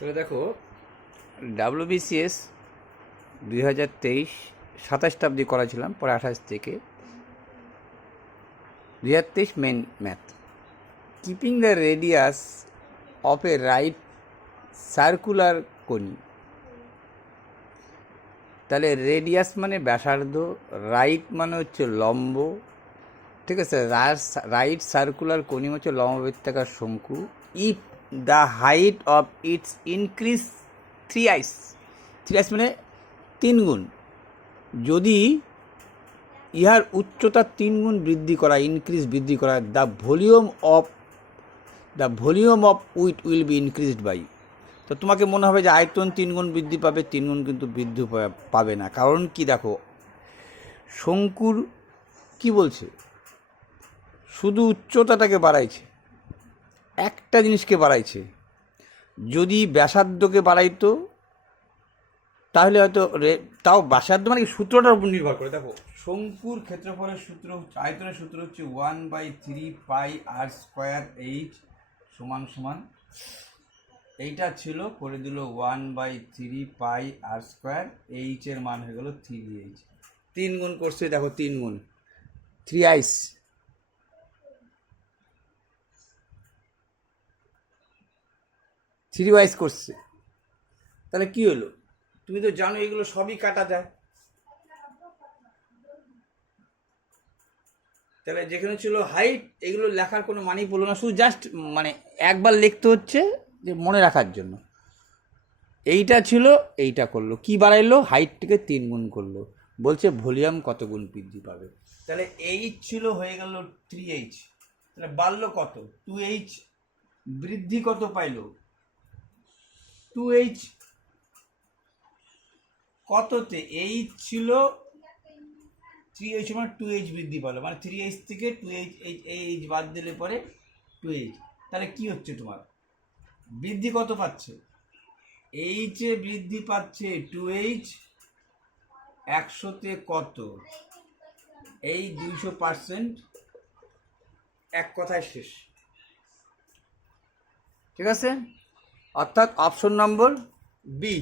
তাহলে দেখো, WBCS 2023 27টা অবধি করাছিলাম, পরে 28 থেকে 2023 main math. Keeping the radius of a right circular cone. তাহলে রেডিয়াস মানে ব্যাসার্ধ, রাইট মানে হচ্ছে লম্ব, ঠিক আছে। রাইট সার্কুলার কোনি হচ্ছে লম্ববৃত্তাকার শঙ্কু। If the height of its increase 3 মানে 3 গুণ, যদি ইহার উচ্চতা 3 গুণ বৃদ্ধি করা, ইনক্রিজ বৃদ্ধি করা, the volume of wheat will be increased by. তো তোমাকে মনে হবে যে আয়তন 3 গুণ বৃদ্ধি পাবে, 3 গুণ কিন্তু বৃদ্ধি পাবে না। কারণ কি, দেখো শঙ্কুর কি বলছে, শুধু উচ্চতাটাকে বাড়াইছে, একটা জিনিসকে বাড়াইছে। যদি ব্যাসার্ধকে বাড়াইতো তাহলে হয়তো তাও ব্যাসার্ধ মানে সূত্রটার উপর নির্ভর করে। দেখো শঙ্কুর ক্ষেত্রফলের সূত্র, আয়তনের সূত্র হচ্ছে 1/3πr²h সমান সমান, এইটা ছিল, করে দিল 1/3πr², এইচ এর মান হয়ে গেল 3h। 3 গুণ করছে, দেখো 3 গুণ 3i, থ্রি ওয়াইজ করছে। তাহলে কি হলো, তুমি তো জানো এগুলো সবই কাটা যায়। তাহলে যেখানে ছিল হাইট, এগুলো লেখার কোনো মানেই পড়লো না, শুধু জাস্ট মানে একবার লিখতে হচ্ছে যে মনে রাখার জন্য। এইটা ছিল, এইটা করলো, কি বাড়াইলো, হাইটটিকে 3 গুণ করলো, বলছে ভলিউম কত গুণ বৃদ্ধি পাবে। তাহলে এইচ ছিল, হয়ে গেল 3h। তাহলে বাড়লো কত, 2h। বৃদ্ধি কত পাইলো, 2h। কততে, এইচ ছিল 3h মানে 2h বৃদ্ধি পালো, মানে 3h থেকে 2h, এইচ বাদ দিলে পরে 2h। তাহলে কি হচ্ছে তোমার, বৃদ্ধি কত পাচ্ছে, এইচে বৃদ্ধি পাচ্ছে 2h, 100তে কত, এই 200%। এক কথায় শেষ, ঠিক আছে। অর্থাৎ অপশন নম্বর বি,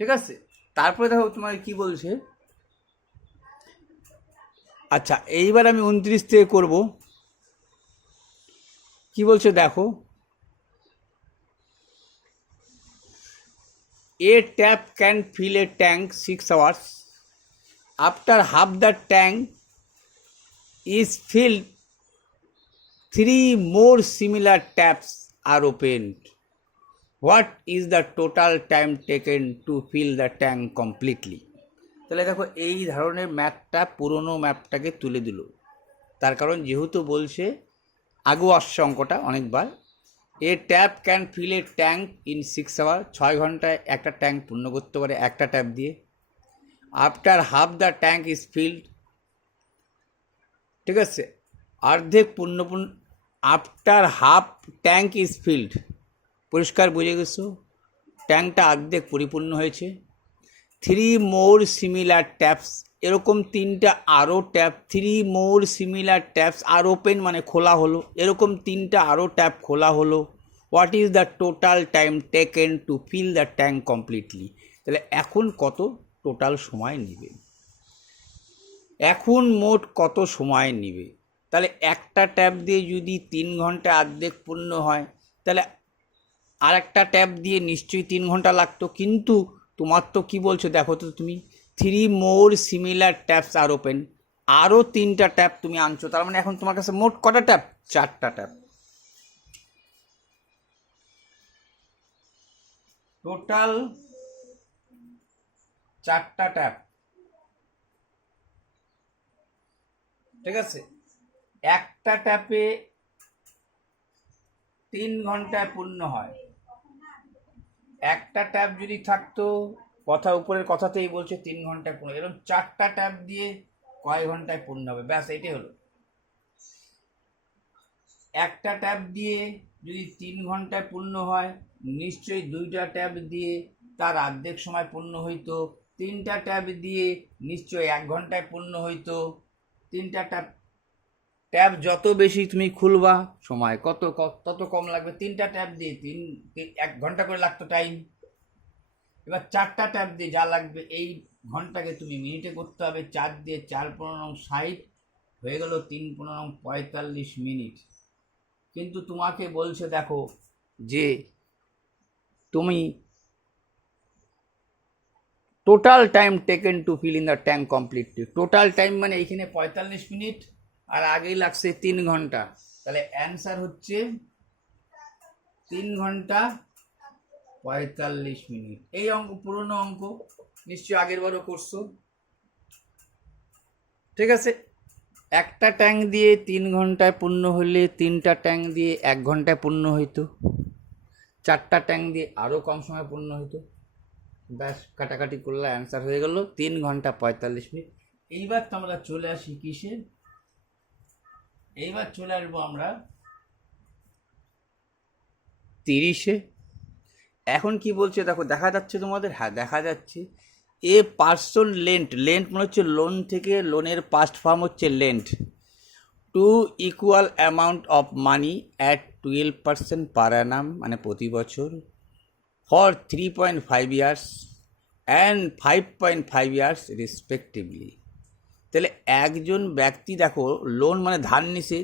ঠিক আছে। তারপরে দেখো তোমার কি বলছে। আচ্ছা, এইবার আমি 29 থেকে করব। কি বলছে দেখো, a tap can fill a tank 6 hours. After half the tank is filled, 3 more similar taps are opened. What is the total time taken to fill the tank completely? তাহলে দেখো, এই ধরনের ম্যাপটা পুরনো ম্যাপটাকে তুলে দিল। তার কারণ যেহেতু বলছে, আগেও আসছে অঙ্কটা অনেকবার, a tap can fill a tank in 6 hour, 6 ঘন্টায় একটা ট্যাঙ্ক পূর্ণ করতে পারে একটা ট্যাপ দিয়ে। After half the tank is field, ঠিক আছে, অর্ধেক after half tank is field, পরিষ্কার বুঝে গেছো, ট্যাঙ্কটা অর্ধেক পরিপূর্ণ হয়েছে। 3 মোর সিমিলার ট্যাপস, এরকম 3টা আরও ট্যাপ, 3 মোর সিমিলার ট্যাপস আর ওপেন মানে খোলা হলো, এরকম 3টা আরও ট্যাপ খোলা হলো। What is the total time taken to fill the tank completely? তাহলে এখন কত টোটাল সময় নেবে, এখন মোট কত সময় নেবে। তাহলে একটা ট্যাপ দিয়ে যদি 3 ঘন্টা অর্ধেক পূর্ণ হয়, তাহলে আর একটা ট্যাপ দিয়ে নিশ্চয়ই 3 ঘন্টা লাগতো। কিন্তু তোমার তো কি বলছো দেখো তো, তুমি 3 মোর সিমিলার ট্যাপস আর ওপেন, আরও 3টা ট্যাপ তুমি আনছো। তার মানে এখন তোমার কাছে মোট কটা ট্যাপ, 4টা ট্যাপ, টোটাল 4টা ট্যাপ, ঠিক আছে। একটা ট্যাপে 3 ঘন্টায় পূর্ণ হয়। একটা ট্যাপ যদি থাকতো, কথা উপরের কথাতেই বলছে 3 ঘন্টায় পূর্ণ, এরকম 4টা ট্যাপ দিয়ে কয় ঘন্টায় পূর্ণ হবে, ব্যাস এটাই হলো। একটা ট্যাপ দিয়ে যদি 3 ঘন্টায় পূর্ণ হয়, নিশ্চয়ই 2টা ট্যাপ দিয়ে তার অর্ধেক সময় পূর্ণ হইতো, 3টা ট্যাপ দিয়ে নিশ্চয়ই 1 ঘন্টায় পূর্ণ হইতো, 3টা ট্যাপ যত বেশি তুমি খুলবা সময় তত কম লাগবে। 3টা ট্যাপ দিয়ে 1 ঘন্টা করে লাগতো টাইম, এবার 4টা ট্যাপ দিয়ে যা লাগবে এই ঘন্টাকে তুমি মিনিটে করতে হবে। 4 দিয়ে 4×15 হয়ে গেল, 3×15 মিনিট। কিন্তু তোমাকে বলছে দেখো যে তুমি total time taken to fill in the tank completely, total time মানে এইখানে 45 মিনিট আর আগেই লাগছে 3 ঘন্টা, তাহলে অ্যান্সার হচ্ছে 3 ঘন্টা 45 মিনিট। এই অঙ্ক পুরনো অঙ্ক, নিশ্চয়ই আগের বারও করছো। ঠিক আছে, একটা ট্যাঙ্ক দিয়ে 3 ঘন্টায় পূর্ণ হলে 3টা ট্যাঙ্ক দিয়ে 1 ঘন্টায় পূর্ণ হইতো, 4টা ট্যাঙ্ক দিয়ে আরও কম সময় পূর্ণ হইতো। ব্যাস, কাটাকাটি করলে অ্যান্সার হয়ে গেল 3 ঘন্টা 45 মিনিট। এইবার তো আমরা চলে আসি কিসে, এইবার চলে আসবো আমরা 30-এ। এখন কি বলছে দেখো, দেখা যাচ্ছে তোমাদের? হ্যাঁ দেখা যাচ্ছে। এ পার্সন লেন্ট, লেন্ট মানে হচ্ছে লোন থেকে, লোনের পাস্ট ফর্ম হচ্ছে lent, to equal amount of money at 12% per annum মানে প্রতি বছর, for 3.5 years and 5.5 years respectively. তাহলে একজন ব্যক্তি দেখো লোন মানে ধার নিছে,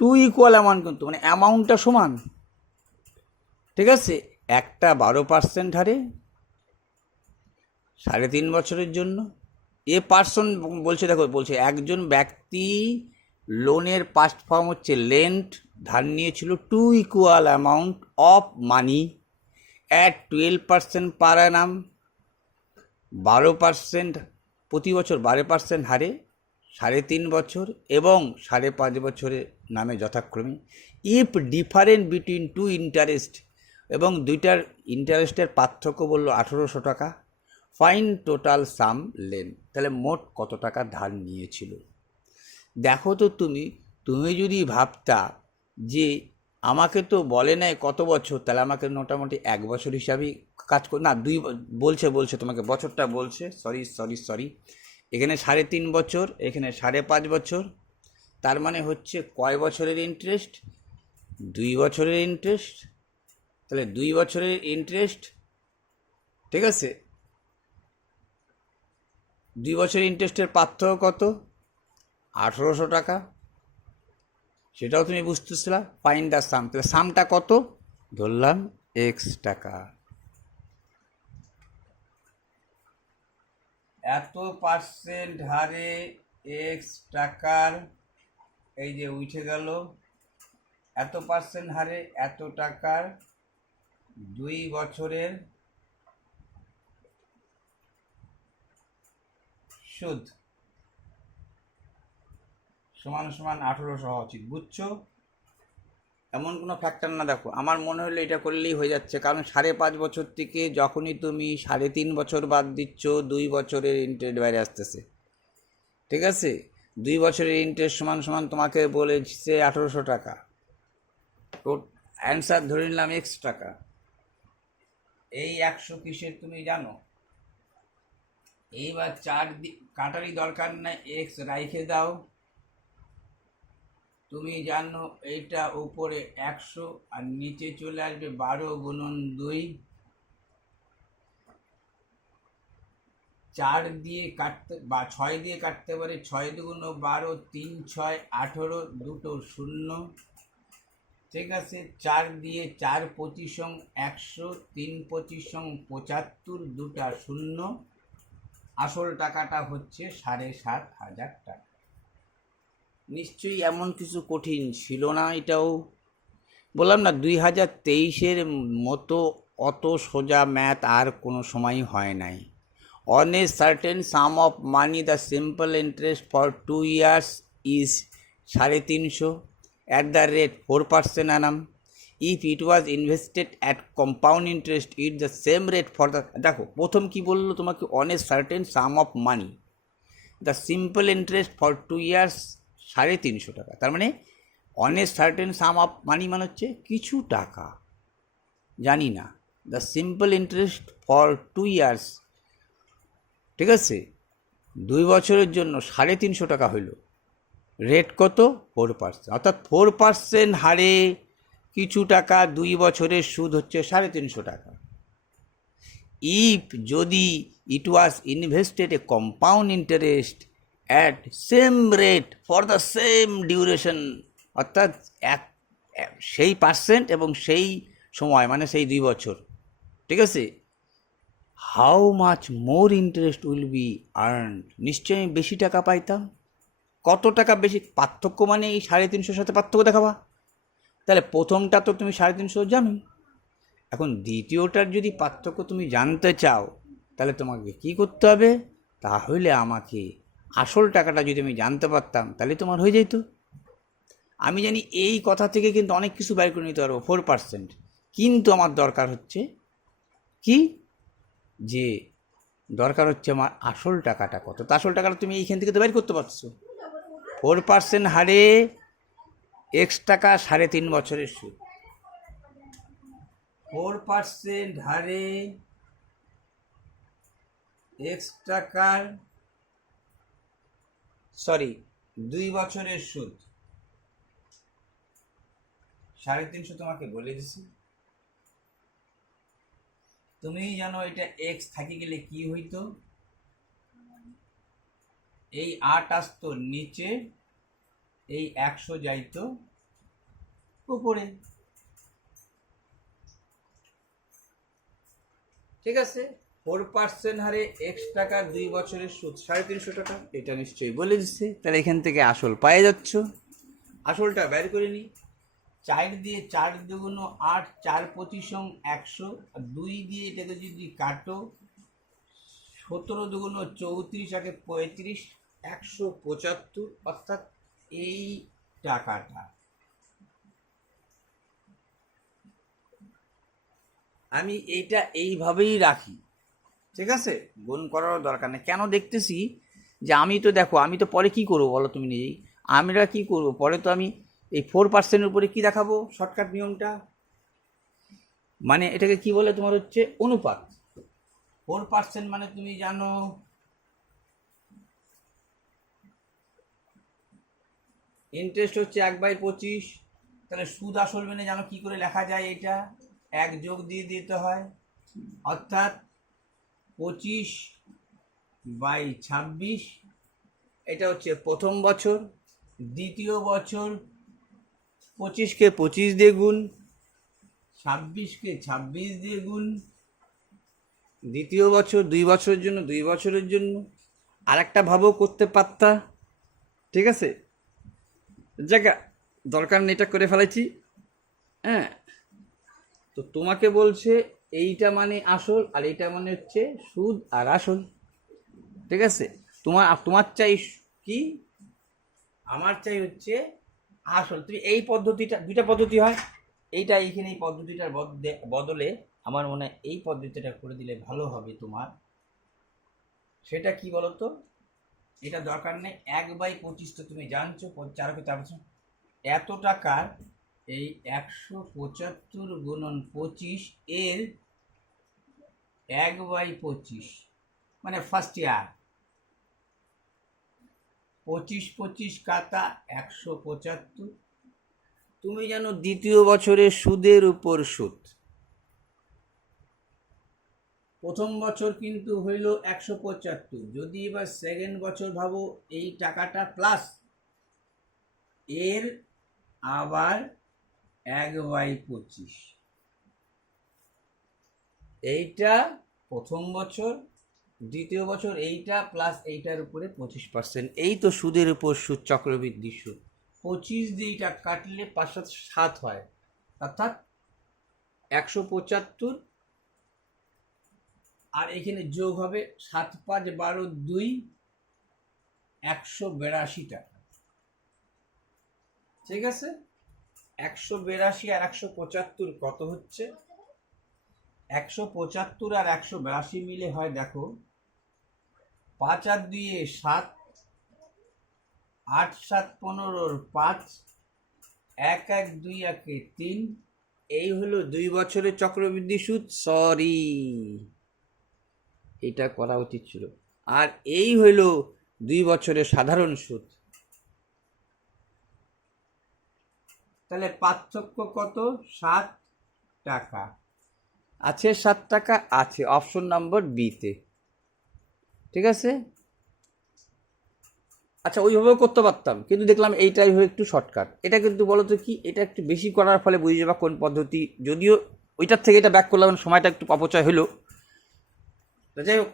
2 ইকুয়াল অ্যামাউন্ট, কিন্তু মানে অ্যামাউন্টটা সমান। ঠিক আছে, একটা 12% হারে 3.5 বছরের জন্য। এ পার্সন বলছে দেখো, বলছে একজন ব্যক্তি লোনের পাস্ট ফর্ম হচ্ছে লেন্ট, ধার নিয়েছিল 2 equal amount of money at 12% per Anam, 12% প্রতি বছর 12% হারে 3.5 বছর এবং 5.5 বছরের নামে যথাক্রমে। If difference between two interest, এবং দুইটার ইন্টারেস্টের পার্থক্য বললো 1800 টাকা। ফাইন টোটাল সাম লেন, তাহলে মোট কত টাকা ধার নিয়েছিল। দেখো তো তুমি যদি ভাবতা যে আমাকে তো বলে নাই কত বছর, তাহলে আমাকে মোটামুটি 1 বছর হিসাবেই কাজ কর না, 2 বলছে তোমাকে বছরটা বলছে, সরি এখানে 3.5 বছর, এখানে 5.5 বছর, তার মানে হচ্ছে কয় বছরের ইন্টারেস্ট? 2 বছরের ইন্টারেস্ট। তাহলে 2 বছরের ইন্টারেস্ট, ঠিক আছে, 2 বছরের ইন্টারেস্টের পার্থক্য কত? 1800 টাকা। সেটাও তুমি বুঝতেছিলা। ফাইন্ড দ্য সাম, তাহলে সামটা কত ধরলাম? x টাকা। এত পার্সেন্ট হারে x টাকার, এই যে উঠে গেল, এত পার্সেন্ট হারে এত টাকার 2 বছরের সুদ সমান 1800 হওয়া উচিত। বুঝছো? এমন কোনো ফ্যাক্টর না। দেখো আমার মনে হলো এটা করলেই হয়ে যাচ্ছে, কারণ 5.5 বছর থেকে যখনই তুমি 3.5 বছর বাদ দিচ্ছ, 2 বছরের ইন্টারেস্ট বাইরে আসতেছে। ঠিক আছে, 2 বছরের ইন্টারেস্ট সমান তোমাকে বলেছে 1800 টাকা। তো অ্যান্সার ধরে নিলাম x টাকা। এই 100 কিসের তুমি জানো? এইবার 4 কাটারই দরকার নাই, x রাইখে দাও। তুমি জানো এইটা উপরে 100 আর নিচে চলে আসবে 12 গুণন 2। 4 দিয়ে কাটতে বা 6 দিয়ে কাটতে পারে, 6 দুগুণ 12, 3 6 18, দুটো শূন্য। ঠিক আছে, 4 দিয়ে 4 25 100, 3 25 75, দুটা শূন্য। আসল টাকাটা হচ্ছে 7,500 টাকা। নিশ্চয়ই এমন কিছু কঠিন ছিল না। এটাও বললাম না, 2023-এর মতো অত সোজা ম্যাথ আর কোনো সময়ই হয় নাই। On a certain sum of money, the simple interest for 2 years is 350 at the rate 4% annum. If it was invested at compound interest, it the same rate for the, দেখো প্রথম কি বললো তোমাকে, on a certain sum of money, the simple interest for 2 years 350 টাকা। তার মানে on a certain sum of money মানে হচ্ছে কিছু টাকা, জানি না। the simple interest for 2 years, ঠিক আছে, 2 বছরের জন্য 350 টাকা হইল। রেট কত? 4%, অর্থাৎ 4% হারে কিছু টাকা 2 বছরের সুদ হচ্ছে 350 টাকা। ইফ যদি it was invested a compound interest at same rate for the same duration, অর্থাৎ সেই পার্সেন্ট এবং সেই সময়, মানে সেই 2 বছর, ঠিক আছে, how much more interest will be earned, নিশ্চয়ই আমি বেশি টাকা পাইতাম। কত টাকা বেশি? পার্থক্য মানে এই 350 সাথে পার্থক্য দেখাবা। তাহলে প্রথমটা তো তুমি 350 জানোই, এখন দ্বিতীয়টার যদি পার্থক্য তুমি জানতে চাও তাহলে তোমাকে কি করতে হবে? তাহলে আমাকে আসল টাকাটা যদি আমি জানতে পারতাম তাহলে তোমার হয়ে যেত। আমি জানি এই কথা থেকে কিন্তু অনেক কিছু বের করে নিতে পারবো 4%, কিন্তু আমার দরকার হচ্ছে কি, যে দরকার হচ্ছে আমার আসল টাকাটা কত। তা আসল টাকাটা তুমি এইখান থেকে তো বের করতে পারছো। 4% হারে x টাকা 3.5 বছরের সুদ, 4% হারে x টাকার 2 বছরের সুদ 350 তোমাকে বলে দিছি। তুমি জানো এটা x থাকি গেলে কি হইতো? এই 8 আসতো নিচে, এই 100 যাইতো উপরে, ঠিক আছে। 4% হারে x টাকার 2 বছরের সুদ 350 টাকা, এটা নিশ্চয়ই বলে দিচ্ছে। তাহলে এখান থেকে আসল পায়ে যাচ্ছ। আসলটা বের করে নিই। 4 দিয়ে 4 দুগুণ 8, 4 25 100, 2 দিয়ে এটাকে যদি কাটো 17 দুগুণ 34, আগে 35, 175, অর্থাৎ এই টাকাটা আমি এইটা এইভাবেই রাখি, ঠিক আছে, গুণ করারও দরকার নেই। কেন দেখতেছি যে আমি তো দেখো, আমি তো পরে কি করবো বলো তুমি নিজেই, আমরা কি করব পরে, তো আমি এই 4%-এর উপরে কি দেখাবো, শর্টকাট নিয়মটা, মানে এটাকে কি বলে তোমার হচ্ছে অনুপাত। 4% মানে তুমি জানো ইন্টারেস্ট হচ্ছে 1/25, তাহলে সুদ আসল মেনে জানো কি করে লেখা যায়, এটা 1 যোগ দিয়ে দিতে হয়, অর্থাৎ 25/26। এটা হচ্ছে প্রথম বছর। দ্বিতীয় বছর 25কে 25 দিয়ে গুণ, 26কে 26 দিয়ে গুণ। দ্বিতীয় বছর 2 বছরের জন্য 2 বছরের জন্য। আর একটা ভাবও করতে পারতা, ঠিক আছে, জায়গা দরকার নেই, এটা করে ফেলেছি। হ্যাঁ, তো তোমাকে বলছে এইটা মানে আসল আর এইটা মানে হচ্ছে সুদ আর আসল, ঠিক আছে। তোমার চাই কি, আমার চাই হচ্ছে আসল। তুমি এই পদ্ধতিটা, দুইটা পদ্ধতি হয়, এইটা এইখানে এই পদ্ধতিটার বদলে আমার মনে হয় এই পদ্ধতিটা করে দিলে ভালো হবে তোমার। সেটা কি বলতো, এটা দরকার নেই 1/25, তো তুমি জানছো 4 এত টাকার এই 175 গুণন 25 এর 1/25, মানে ফার্স্ট ইয়ার 25 কাতা 175। তুমি জানো দ্বিতীয় বছরের সুদের উপর সুদ, প্রথম বছর কিন্তু হইল 175, যদি এবার সেকেন্ড বছর ভাবো এই টাকাটা প্লাস এর আবার 1/25, এইটা প্রথম বছর, দ্বিতীয় বছর এইটা প্লাস এইটার উপরে 25%, এই তো সুদের উপর সুদ, চক্রবৃদ্ধি সুদ। 25 দিয়ে এইটা কাটলে 5 7 হয়, অর্থাৎ 175, আর এখানে যোগ হবে 7 5 12 2, 182 টাকা, ঠিক আছে। 182 আর 175 কত হচ্ছে? 175 আর 182 মিলে হয় দেখো 5 আর 2 7, 8 7 15 5, 1 1 2 1 3, এই হলো 2 বছরের চক্রবৃদ্ধি সুদ। সরি, এটা করা উচিত ছিল। আর এই হইল 2 বছরের সাধারণ সুদ। তাহলে পার্থক্য কত? 7 টাকা। আছে 7 টাকা? আছে, অপশন নম্বর বিতে। ঠিক আছে। আচ্ছা, ওইভাবেও করতে পারতাম, কিন্তু দেখলাম এইটাই হয়ে একটু শর্টকাট। এটা কিন্তু বলো তো কি, এটা একটু বেশি করার ফলে বুঝে যাবা কোন পদ্ধতি, যদিও ওইটার থেকে এটা ব্যাক করলাম, সময়টা একটু অপচয় হলো। তো যাই হোক,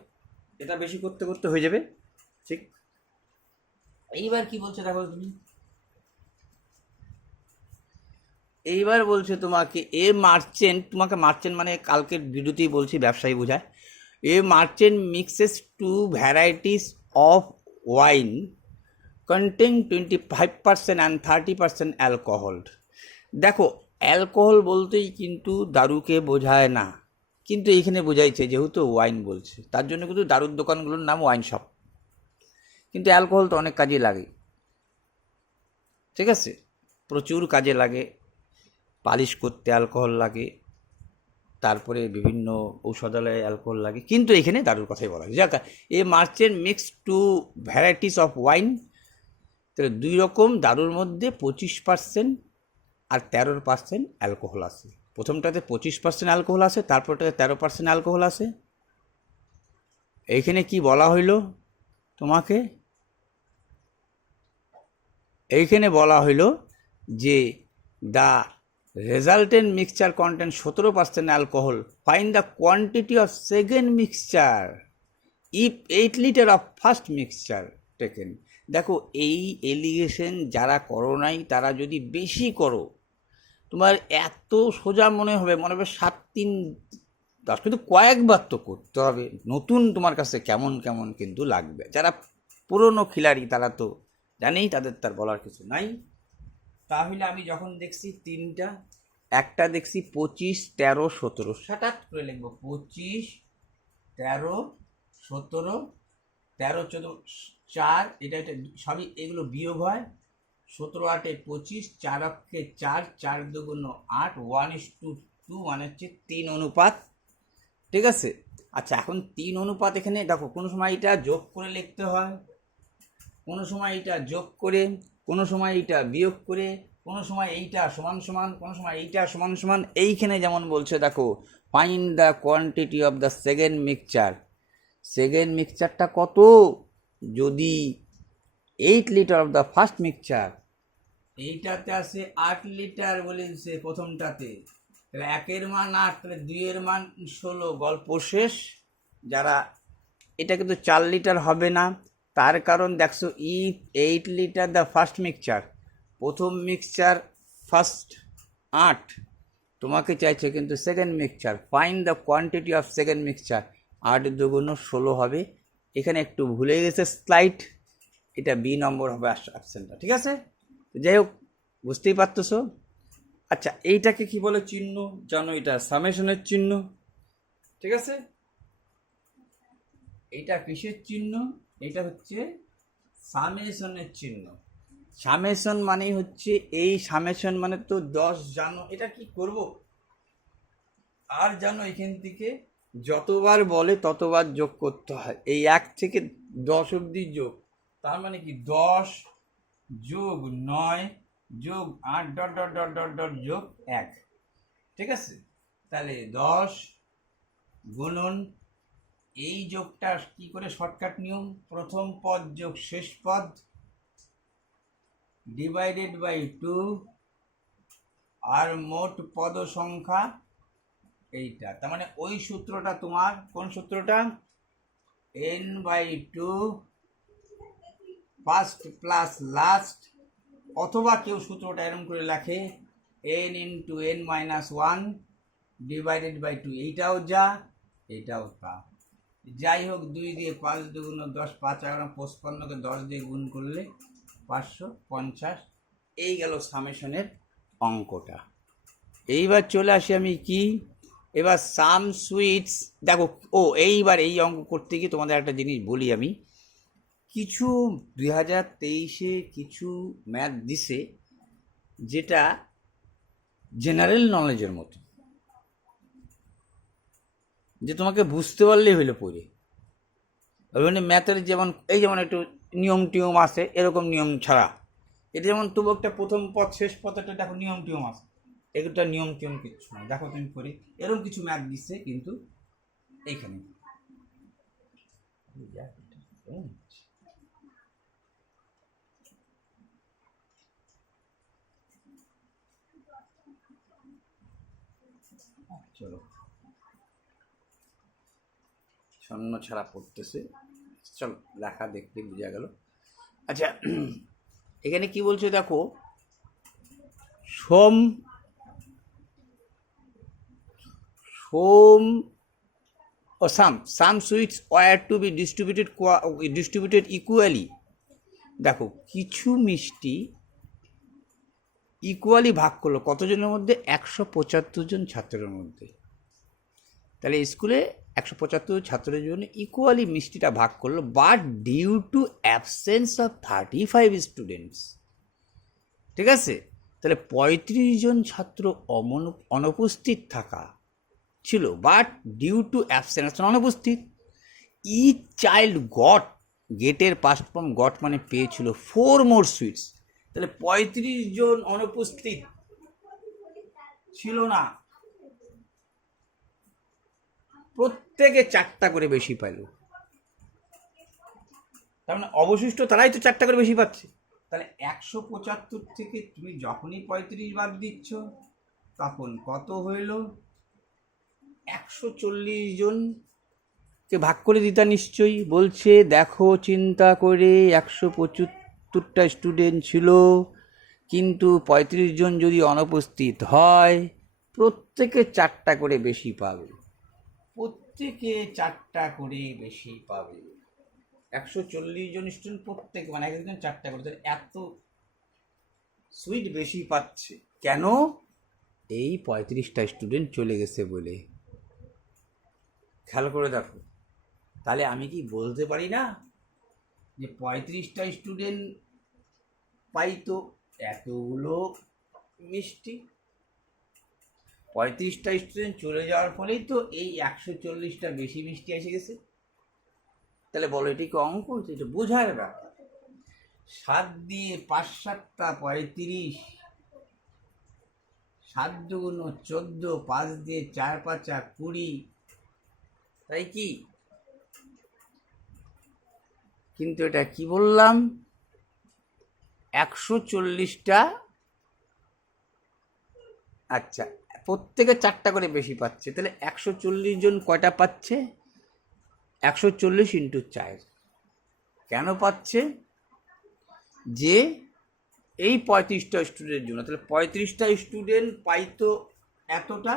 এটা বেশি করতে করতে হয়ে যাবে। ঠিক। এইবার কি বলছে দেখো তুমি, এইবার বলছে তোমাকে এ মার্চেন্ট, তোমাকে মার্চেন্ট মানে কালকের ভিডিওতেই বলছি ব্যবসায়ী বোঝায়। A merchant mixes two varieties of wine contain 25% and 30% alcohol. দেখো, অ্যালকোহল বলতেই কিন্তু দারুকে বোঝায় না, কিন্তু এইখানে বোঝাইছে যেহেতু ওয়াইন বলছে, তার জন্য কিন্তু দারুর দোকানগুলোর নাম ওয়াইন শপ। কিন্তু অ্যালকোহল তো অনেক কাজে লাগে। ঠিক আছে, প্রচুর কাজে লাগে। পালিশ করতে অ্যালকোহল লাগে, তারপরে বিভিন্ন ঔষধালয়ে অ্যালকোহল লাগে, কিন্তু এখানে দারুর কথাই বলা হয়। যাক, a merchant mix two varieties of wine, তাহলে 2 রকম দারুর মধ্যে 25% আর 13% অ্যালকোহল আছে। প্রথমটাতে 25% অ্যালকোহল আছে, তারপরটাতে 13% অ্যালকোহল আছে। এইখানে কি বলা হইল তোমাকে? এইখানে বলা হইল যে the resultant mixture content 17% alcohol, find the quantity of second mixture if 8 litre of first mixture taken. দেখো, এই এলিগেশন যারা করো নাই তারা যদি বেশি করো, তোমার এত সোজা মনে হবে 7, 3, 10, কিন্তু কয়েকবার তো করতে হবে। নতুন তোমার কাছে কেমন কেমন কিন্তু লাগবে। যারা পুরনো খিলাড়ি তারা তো জানেই, তাদের তার বলার কিছু নাই। তাহলে আমি যখন দেখছি 3টা, একটা দেখছি 25, 13, 17, হঠাৎ করে লিখবো 25, 13, 17, 13, 14, 4, এটা সবই এগুলো বিয়োগ হয়। 17 8 25, 4 অক্ষে 4, 4 দুগুণ 8, 1:2, মানে হচ্ছে 3 অনুপাত। ঠিক আছে। আচ্ছা, এখন 3 অনুপাত এখানে দেখো, কোনো সময় এটা যোগ করে লিখতে হয়, কোনো সময় এটা যোগ করে, কোনো সময় এটা বিয়োগ করে, কোনো সময় এইটা সমান সমান, কোনো সময় এইটা সমান সমান। এইখানে যেমন বলছে দেখো, find the quantity of the second mixture. Second মিক্সচারটা কত? যদি 8 litre of the first mixture, এইটাতে আছে 8 লিটার বলেছে প্রথমটাতে, তাহলে 1-এর মান 8, তাহলে 2-এর মান 16, গল্প শেষ। যারা এটা কিন্তু 4 লিটার হবে না, তার কারণ দেখছো, 8 লিটার দ্য ফার্স্ট মিক্সচার, প্রথম মিক্সচার ফার্স্ট 8, তোমাকে চাইছে কিন্তু second mixture. Find the quantity of second mixture, 8 দুগুণ 16 হবে। এখানে একটু ভুলে গেছে স্লাইড, এটা বি নম্বর হবে অপশনটা। ঠিক আছে, যাই হোক, বুঝতেই পারতেছো। আচ্ছা, এইটাকে কি বলে চিহ্ন জানো? এটা সামেশনের চিহ্ন। ঠিক আছে, এইটা কিসের চিহ্ন? এটা হচ্ছে সামেশনের চিহ্ন। সামেশন মানে হচ্ছে, এই সামেশন মানে তো 10 জানো, এটা কি করব আর জানো, এখান থেকে যতবার বলে ততবার যোগ করতে হয়। এই 1 থেকে 10 অবধি যোগ, তার মানে কি 10 যোগ 9 যোগ 8 dot dot dot dot dot যোগ 1। ঠিক আছে, তাহলে 10 গুণন, এই যোগটা কি করে শর্টকাট নিয়ম, প্রথম পদ যোগ শেষ পদ ডিভাইডেড বাই 2, আর মোট পদ সংখ্যা এইটা। তার মানে ওই সূত্রটা তোমার, কোন সূত্রটা? n/2 ফার্স্ট প্লাস লাস্ট, অথবা কেউ সূত্রটা এরকম করে লেখে n × n-1 ডিভাইডেড বাই 2, এইটাও যা এইটাও তা। যাই হোক, 2 দিয়ে 5 দুগুণ 10, 5 11 55কে 10 দিয়ে গুণ করলে 550। এই গেল সামেশনের অঙ্কটা। এইবার চলে আসি আমি কি, এবার সাম সুইটস। দেখো, এইবার এই অঙ্ক করতে গিয়ে তোমাদের একটা জিনিস বলি আমি, কিছু 2023-এ কিছু ম্যাথ দিছে যেটা জেনারেল নলেজের মতো, যে তোমাকে বুঝতে পারলেই হইলো পড়ে। ওই ম্যাথের যেমন, এই যেমন একটু নিয়ম টিয়ম আছে, এরকম নিয়ম ছাড়া এটা যেমন তবু একটা প্রথম পদ শেষ পদ একটা দেখো নিয়ম টিয়ম আছে, এগুলোটা নিয়ম টিয়ম কিচ্ছু নয়। দেখো তুমি করি এরকম কিছু ম্যাথ দিচ্ছে কিন্তু এইখানে চলো ছন্ন ছাড়া পড়তেছে, চলো লেখা দেখতে বোঝা গেল। আচ্ছা এখানে কি বলছে দেখো, সোম সোম ও some sweets were to be distributed equally. দেখো কিছু মিষ্টি ইকুয়ালি ভাগ করলো কতজনের মধ্যে, 175 জন ছাত্রের মধ্যে। তাহলে স্কুলে 175 ছাত্রের জন্য ইকুয়ালি মিষ্টিটা ভাগ করলো, but due to absence of 35 students. ঠিক আছে, তাহলে 35 জন ছাত্র অনুপস্থিত থাকা ছিল, বাট ডিউ টু অ্যাবসেন্স অনুপস্থিত। ইচ চাইল্ড গট, গেটের পাস্ট ফর্ম গট মানে পেয়েছিল 4 মোর সুইটস। তাহলে 35 জন অনুপস্থিত ছিল না, প্রত্যেকে 4টা করে বেশি পাইল। তার মানে অবশিষ্ট তারাই তো 4টা করে বেশি পাচ্ছে। তাহলে 175 থেকে তুমি যখনই 35 বাদ দিচ্ছ তখন কত হইল, 140 জনকে ভাগ করে দিতা নিশ্চয়ই। বলছে দেখো চিন্তা করে 175টা স্টুডেন্ট ছিল, কিন্তু 35 জন যদি অনুপস্থিত হয় প্রত্যেকে 4টা করে বেশি পাবে, প্রত্যেকে 4টা করে বেশি পাবে। 140 জন স্টুডেন্ট প্রত্যেকে মানে এক একজন 4টা করে, এত সুইট বেশি পাচ্ছে কেন, এই 35টা স্টুডেন্ট চলে গেছে বলে। খেয়াল করে দেখো, তাহলে আমি কি বলতে পারি না যে 35টা স্টুডেন্ট পাইতো এতগুলো মিষ্টি, 35টা স্টুডেন্ট চলে যাওয়ার ফলেই তো এই 140টা বেশি মিষ্টি এসে গেছে। তাহলে বলো এটি কি অঙ্ক, এটা বোঝার ব্যাপার। 7 দিয়ে 5 7টা 35, 7 দুগুণ 14, 5 দিয়ে 4 5 20, তাই কি? কিন্তু এটা কি বললাম, 140টা, আচ্ছা প্রত্যেকে 4টা করে বেশি পাচ্ছে, তাহলে 140 জন কয়টা পাচ্ছে, 140 ইন্টু 4 কেন পাচ্ছে, যে এই 35টা স্টুডেন্টের জন্য। তাহলে 35টা স্টুডেন্ট পাইতো এতটা,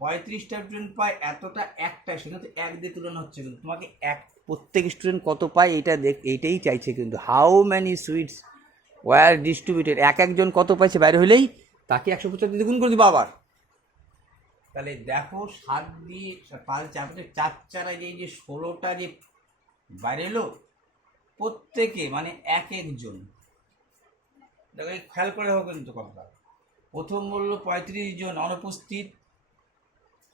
35টা স্টুডেন্ট পায় এতটা, একটা সেখানে 1 দিয়ে তুলনা হচ্ছে, কিন্তু তোমাকে প্রত্যেক স্টুডেন্ট কত পায় এটা এইটাই চাইছে। কিন্তু how many sweets were distributed, একজন কত পাইছে বাইরে হলেই তাকে 175 দ্বিগুণ করে দিব আবার। তাহলে দেখো 7 দিয়ে 5 4 4 এই যে 16টা যে বাইরে এলো প্রত্যেকে মানে এক একজন। দেখো খেয়াল করে হোক কিন্তু কথা, প্রথম বললো 35 জন অনুপস্থিত,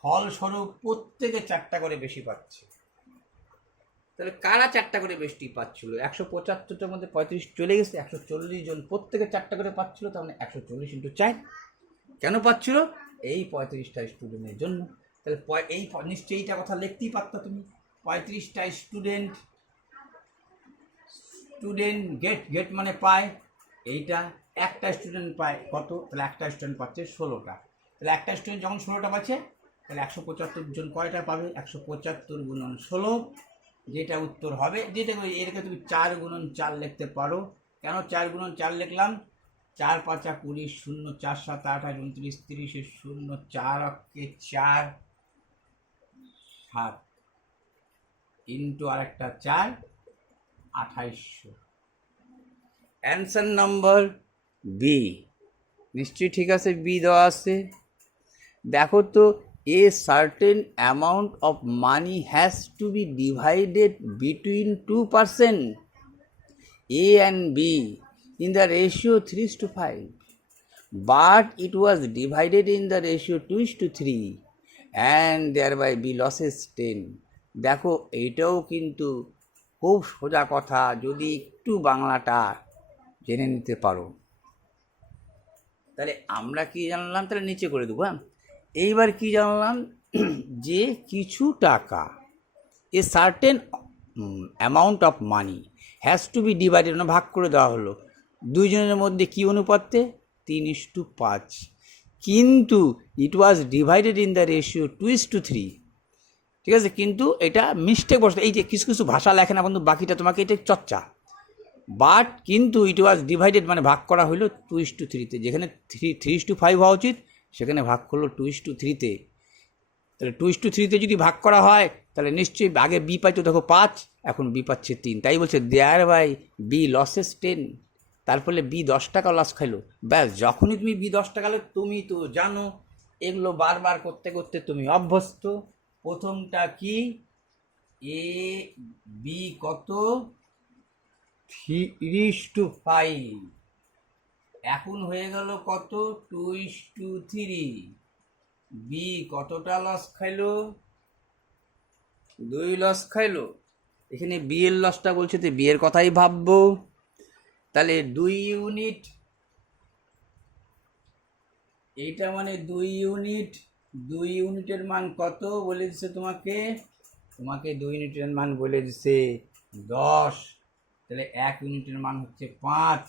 ফলস্বরূপ প্রত্যেকে 4টা করে বেশি পাচ্ছে। তাহলে কারা 4টা করে বেশি পাচ্ছিল, 175টার মধ্যে 35 চলে গেছে, 140 জন প্রত্যেকে 4টা করে পাচ্ছিল, তার মানে 140 ইন্টু 4 কেন পাচ্ছিল, এই 35টা স্টুডেন্টের জন্য। তাহলে এই নিশ্চয়ই এইটা কথা লিখতেই পারতো তুমি, 35টা স্টুডেন্ট গেট মানে পায়, এইটা একটা স্টুডেন্ট পায় কত, তাহলে একটা স্টুডেন্ট পাচ্ছে 16টা। তাহলে একটা স্টুডেন্ট যখন 16টা পাচ্ছে তাহলে 175 জন কয়টা পাবে, 175 গুণন 16, যেটা উত্তর হবে। যেটা এটাকে তুমি 4 গুণন 4 লিখতে পারো। কেন 4 গুণন 4 লিখলাম, 4 5 20, 0 4 7 8 29 30, 0 4 অক্ষে 4 7 ইন্টু আরেকটা 4 2800। অ্যান্সার নাম্বার বি নিশ্চয়ই ঠিক আছে, বি দেওয়া আছে। দেখো তো, a certain amount of money has to be divided between 2 person A and B in the ratio 3:5, but it was divided in the ratio 2:3 and thereby B losses 10। দেখো এইটাও কিন্তু খুব সোজা কথা, যদি একটু বাংলাটা জেনে নিতে পারো। তাহলে আমরা কি জানলাম, তাহলে নিচে করে দেবো। হ্যাঁ, এইবার কি জানলাম, যে কিছু টাকা, a certain amount of money has to be divided, মানে ভাগ করে দেওয়া হলো দুইজনের মধ্যে কি অনুপাতে, 3:5, কিন্তু it was divided in the ratio 2:3। ঠিক আছে, কিন্তু এটা মিস্টেক বসে, এই যে কিছু কিছু ভাষা লেখে না বন্ধু, বাকিটা তোমাকে এটা চর্চা। বাট কিন্তু ইট ওয়াজ ডিভাইডেড মানে ভাগ করা হলো 2:3-তে, যেখানে 3:5 হওয়া উচিত সেখানে ভাগ করলো 2:3-তে। তাহলে 2:3-তে যদি ভাগ করা হয় তাহলে নিশ্চয়ই আগে বি পাইতো, দেখো 5, এখন বি পাচ্ছে 3, তাই বলছে দেয়ার বাই বি লসেস 10, তার ফলে বি 10 টাকা লস খাইলো। ব্যাস, যখনই তুমি বি 10 টাকা, তুমি তো জানো এগুলো বারবার করতে করতে তুমি অভ্যস্ত। প্রথমটা কি, এ বি কত, 3:5, এখন হয়ে গেল কত, 2:3। বি কতটা লস খাইলো, 2 লস খাইলো। এখানে বি এর লসটা বলছে, তো বি এর কথাই ভাববো। তাহলে 2 ইউনিট, এইটা মানে 2 ইউনিট, 2 ইউনিটের মান কত বলে দিছে তোমাকে, 2 ইউনিটের মান বলে দিছে 10। তাহলে 1 ইউনিটের মান হচ্ছে 5,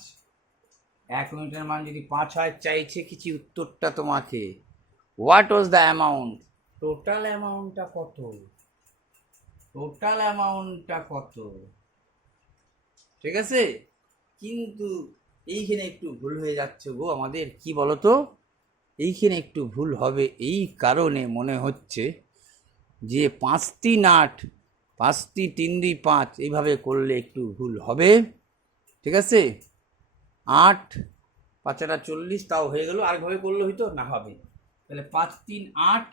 1 ইউনিটের মান যদি 5 হয়, চাইছে কিছু উত্তরটা তোমাকে, what was the amount, total অ্যামাউন্টটা কত, টোটাল অ্যামাউন্টটা কত। ঠিক আছে, কিন্তু এইখানে একটু ভুল হয়ে যাচ্ছে গো আমাদের, কি বলতো, এইখানে একটু ভুল হবে এই কারণে মনে হচ্ছে যে 5×3 = 8, 5×3=5, এইভাবে করলে একটু ভুল হবে। ঠিক আছে, 8×5=40, তাও হয়ে গেল, আরেকভাবে করলে হইতো না, হবে। তাহলে 5×3=8,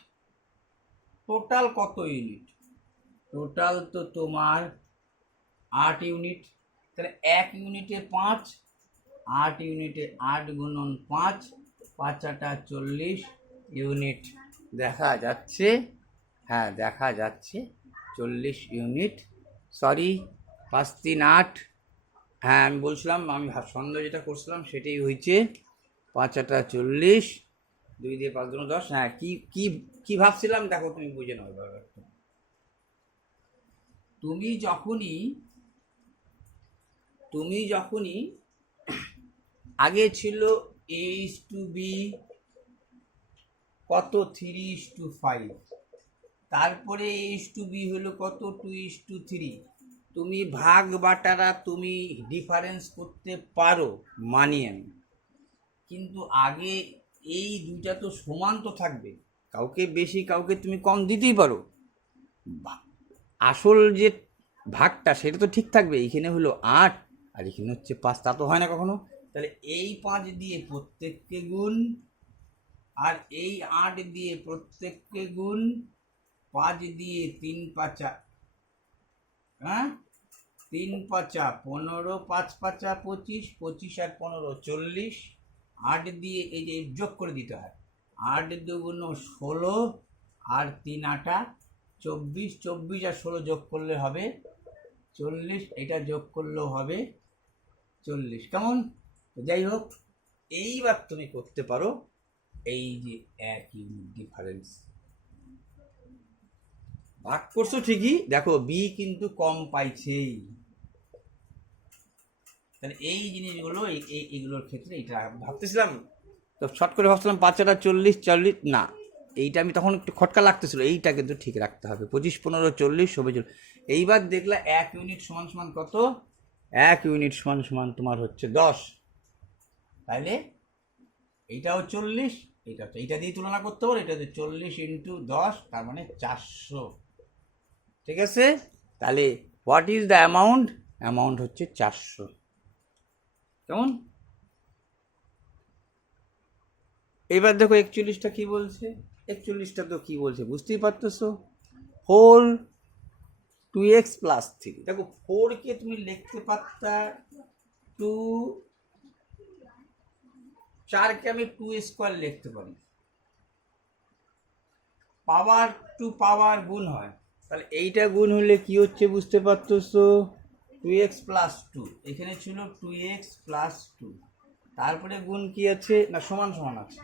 টোটাল কত ইউনিট, টোটাল তো তোমার 8 ইউনিট। তাহলে 1 ইউনিটে 5, 8 ইউনিটে 8 × 5, 5×8=40 ইউনিট দেখা যাচ্ছে। হ্যাঁ, দেখা যাচ্ছে 40 ইউনিট। সরি, 5×3=8, হ্যাঁ আমি বলছিলাম, আমি সন্দেহ যেটা করছিলাম সেটাই হয়েছে, 5×8=40, 2 দিয়ে 5 × 10। হ্যাঁ, কি কি কি ভাবছিলাম দেখো, তুমি বুঝে নাও ব্যাপারটা। তুমি যখনই আগে ছিল A:B কত, 3:5, তারপরে A:B হলো কত, 2:3। তুমি ভাগ বাটারা তুমি ডিফারেন্স করতে পারো, মানি আমি, কিন্তু আগে এই দুইটা তো সমান তো থাকবে, কাউকে বেশি কাউকে তুমি কম দিতেই পারো, আসল যে ভাগটা সেটা তো ঠিক থাকবে। এইখানে হলো 8 আর এখানে হচ্ছে 5, তা তো হয় না কখনো। তাহলে এই 5 দিয়ে প্রত্যেককে গুণ, আর এই 8 দিয়ে প্রত্যেককে গুণ, 5 দিয়ে 3×5, হ্যাঁ 3×5 15, 5×5 25, আর 15 40, 8 দিয়ে এই যে যোগ করে দিতে হয়, 8×2 = 16, আর 3×8 24, 24 আর 16 যোগ করলে হবে 40, এটা যোগ করলেও হবে 40। কেমন, যাই হোক, এইবার তুমি করতে পারো এই যে 1 ইউনিট ডিফারেন্স, ভাগ করছো ঠিকই, দেখো বি কিন্তু কম পাইছেই। তাহলে এই জিনিসগুলো এইগুলোর ক্ষেত্রে এটা ভাবতেছিলাম, তো শর্ট করে ভাবছিলাম 5×8=40, 40 না, এইটা আমি তখন একটু খটকা লাগতেছিল, এইটা কিন্তু ঠিক রাখতে হবে, 25, 15, 40 সবে 40। এইবার দেখলা 1 ইউনিট সমান সমান কত, 1 ইউনিট সমান সমান তোমার হচ্ছে 10, তাইলে এইটাও 40, এইটা দিয়ে তুলনা করতে পারো, এটা হচ্ছে 40 × 10, তার মানে 400। ঠিক আছে, তাহলে what is the amount, amount হচ্ছে 400। কেমন, এবার দেখো 41টা কি বলছে, 41টা তো কি বলছে বুঝতেই পারতেছো, 4 2x + 3। দেখো 4কে তুমি লিখতে পারতা 2, 4কে আমি 2² লিখতে পারি, পাওয়ার টু পাওয়ার গুণ হয়, তাহলে এইটা গুণ হলে কি হচ্ছে বুঝতে পারতেছো, 2x প্লাস 2, এখানে ছিল 2x প্লাস 2, তারপরে গুণ কি আছে না সমান সমান আছে,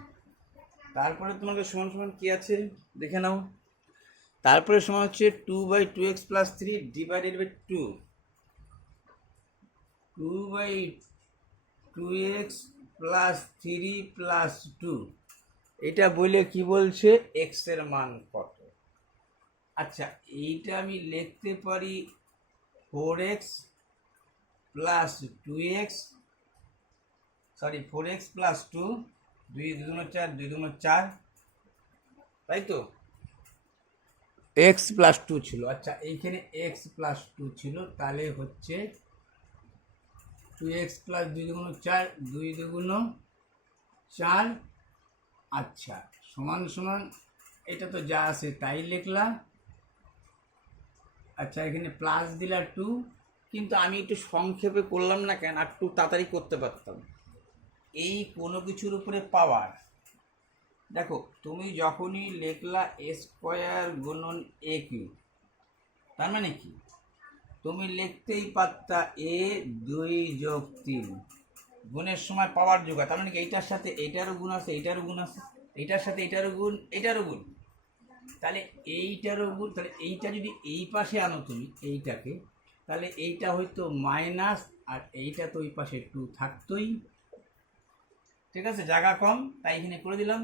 তারপরে তোমাকে সমান সমান কি আছে দেখে নাও, তারপরে সমান হচ্ছে 2/2x plus 3 divided by 2/2x plus 3 plus 2, এটা বলে কি বলছে x এর মান কত। আচ্ছা এইটা আমি লিখতে পারি 4x plus 2x, sorry 4x plus 2, 2 2 4, 2 2 4, তাই তো x প্লাস 2 ছিল। আচ্ছা এইখানে x প্লাস 2 ছিল, তাহলে হচ্ছে 2x প্লাস 2 2 4, 2 2 4, আচ্ছা সমান সমান এটা তো যা আছে তাই লিখলাম। আচ্ছা এখানে প্লাস দিলা 2, কিন্তু আমি একটু সংক্ষেপে করলাম না কেন, আর একটু তাড়াতাড়ি করতে পারতাম। এই কোনো কিছুর উপরে পাওয়ার, দেখো তুমি যখনই লিখলা এ স্কোয়ার গুণন এ কিউ, তার মানে কি তুমি লিখতেই পারতা এ 2 যোগ 3, গুণের সময় পাওয়ার যোগ, তার মানে কি এইটার সাথে এইটারও গুণ আছে, এইটারও গুণ আছে, এইটার সাথে এইটারও গুণ, এইটারও গুণ, তাহলে এইটারও গুণ, তাহলে এইটা যদি এই পাশে আনো তুমি এইটাকে, তাহলে এইটা হয়তো মাইনাস, আর এইটা তো ওই পাশে 2 থাকতোই, ঠিক আছে জায়গা কম তাই এখানে করে দিলাম।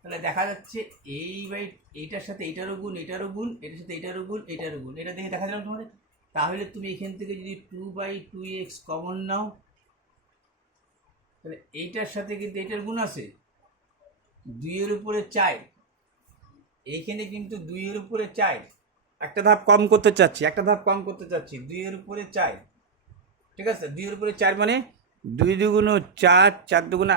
তাহলে দেখা যাচ্ছে এইটার সাথে এইটারও গুণ, এইটারও গুণ, এটার সাথে এইটারও গুণ, এইটারও গুণ, এটা দেখে দেখা দিলাম তোমাদের। তাহলে তুমি এখান থেকে যদি 2/2x কমন নাও, তাহলে এইটার সাথে কিন্তু এইটার গুণ আছে, 2 এর উপরে 4, এইখানে কিন্তু 2 এর উপরে 4, একটা ধাপ কম করতে চাচ্ছি, 2 এর উপরে 4, ঠিক আছে 2 এর উপরে 4 মানে 2 2 4, 4 2 8,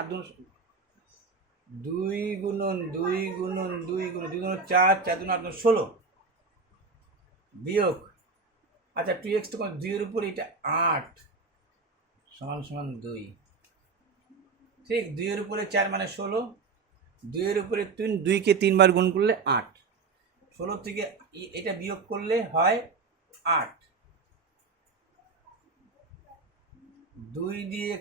2 গুণন 2 গুণন 2 গুণন 2 গুণন 4, 4 2 8 16 বিয়োগ, আচ্ছা 2x তো 2 এর উপরে এটা 8 সমান সমান 2, ঠিক 2 এর উপরে 4 মানে 16, 2 এর উপরে 3, 2 কে 3 বার গুণ করলে 8, 16 থেকে এটা বিয়োগ করলে হয় 8, 2 দিয়ে,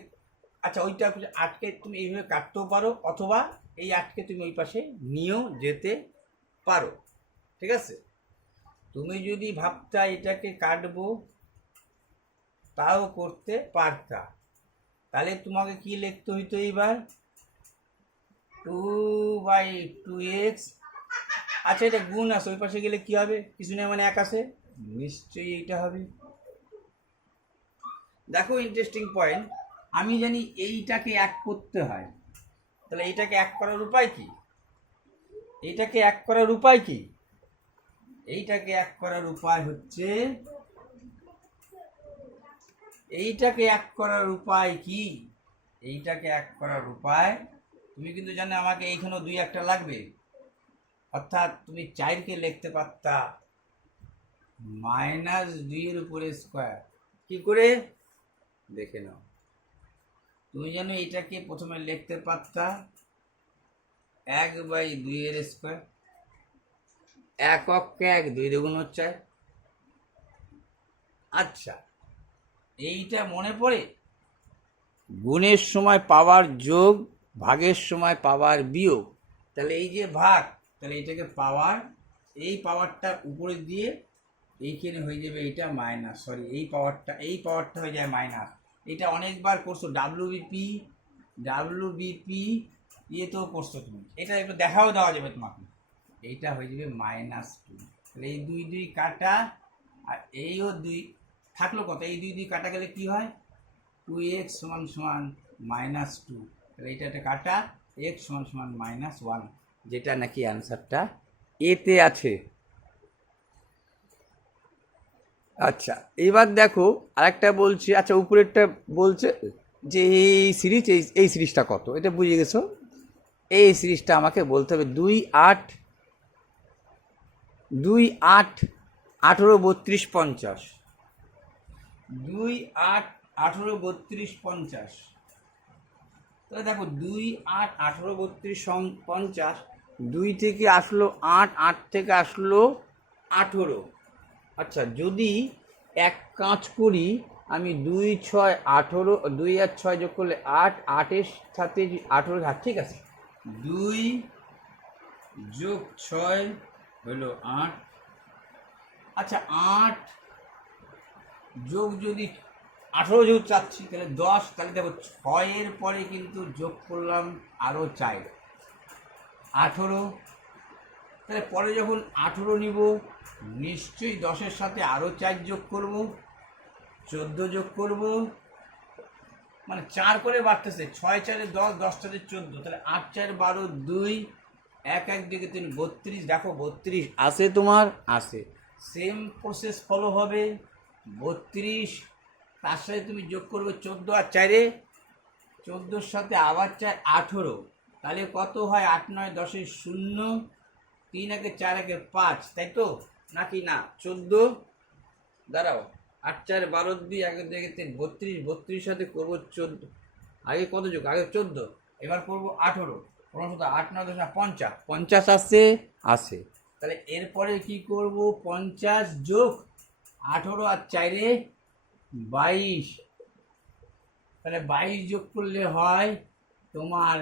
আচ্ছা ওইটা 8কে তুমি এইভাবে কাটতেও পারো, অথবা এই 8কে তুমি ওই পাশে নিয়েও যেতে পারো, ঠিক আছে। তুমি যদি ভাবতা এটাকে কাটবো তাও করতে পারতা, তাহলে তোমাকে কি লিখতে হইতো এইবার 2/2x, আচ্ছা এটা গুণ আছে, ওই পাশে গেলে কি হবে, কিছু নেই মানে 1 আছে, নিশ্চয়ই এইটা হবে। দেখো ইন্টারেস্টিং পয়েন্ট, আমি জানি এইটাকে 1 করতে হয়, তাহলে এইটাকে 1 করার উপায় কি, এইটাকে 1 করার উপায় কি, এইটাকে 1 করার উপায় হচ্ছে, এইটাকে 1 করার উপায় কি, এইটাকে 1 করার উপায় তুমি কিন্তু জানো আমাকে এইখানেও 2 একটা লাগবে, অর্থাৎ তুমি 4কে লিখতে পারতা -2 এর উপরে স্কোয়ার, কি করে দেখে নাও, তুমি জানো এটাকে প্রথমে লিখতে পারতা 1/2 এর স্কোয়ার, 1 অক্ষে 1, 2 2 4, আচ্ছা এইটা মনে পড়ে, গুণের সময় পাওয়ার যোগ, ভাগের সময় পাওয়ার বিয়োগ, তাহলে এই যে ভাগ, তাহলে এটাকে পাওয়ার, এই পাওয়ারটা উপরে দিয়ে এইখানে হয়ে যাবে এইটা মাইনাস, সরি এই পাওয়ারটা হয়ে যায় মাইনাস, এটা অনেকবার করছো ডাব্লিউবিপি ইয়েতেও করছো তুমি, এটা একটু দেখাও দেওয়া যাবে তোমাকে, এইটা হয়ে যাবে -2, তাহলে এই 2 2 কাটা, আর এইও 2 থাকলো কত, এই 2 2 কাটা গেলে কি হয় 2x সমান সমান -2, তাহলে এটা কাটা x সমান সমান -1, যেটা নাকি অ্যান্সারটা এতে আছে। আচ্ছা এবার দেখো আরেকটা বলছি, আচ্ছা উপরেরটা বলছে যে এই সিরিজটা কত, এটা বুঝে গেছো, এই সিরিজটা আমাকে বলতে হবে 2 8 18 32 50, 2 8 18 32 50, তাহলে দেখো 2 8 18 32 50, 2 থেকে আসলো 8, 8 থেকে আসলো 18, আচ্ছা যদি এক কাজ করি আমি 2 6 18, 2 আর 6 যোগ করলে 8, 8-এর সাথে 18 থাক, ঠিক আছে। 2 যোগ 6 হলো 8। আচ্ছা 8 যোগ যদি 18 যোগ চাচ্ছি তাহলে 10, তাহলে দেখো 6-এর পরে কিন্তু যোগ করলাম আরও 4, 18। তাহলে পরে যখন 18 নিব নিশ্চয়ই 10-এর সাথে আরও 4 যোগ করব, 14 যোগ করব, মানে 4 করে বাড়তেছে, 6 4 10, 10 4 14, তাহলে 8 4 12, 2 1 1 2 3 32। দেখো 32 আসে, তোমার আসে। সেম প্রসেস ফলো হবে। 32 তার সাথে তুমি যোগ করবে 14 আর 4-এ, 14-র সাথে আবার 4, 18। তাহলে কত হয়? 8 9 10 0, 3 1 4 1 5, তাই তো নাকি না? 14, দাঁড়াও, 8 4 12 2 1 2 3 32, 32 সাথে করবো 14। আগে কত যোগ? আগে 14, এবার করবো 18, 8 9 10 50, 50 আসছে, আসে। তাহলে এরপরে কি করব? 50 যোগ 18 আর 4-এ 22, তাহলে 22 যোগ করলে হয় তোমার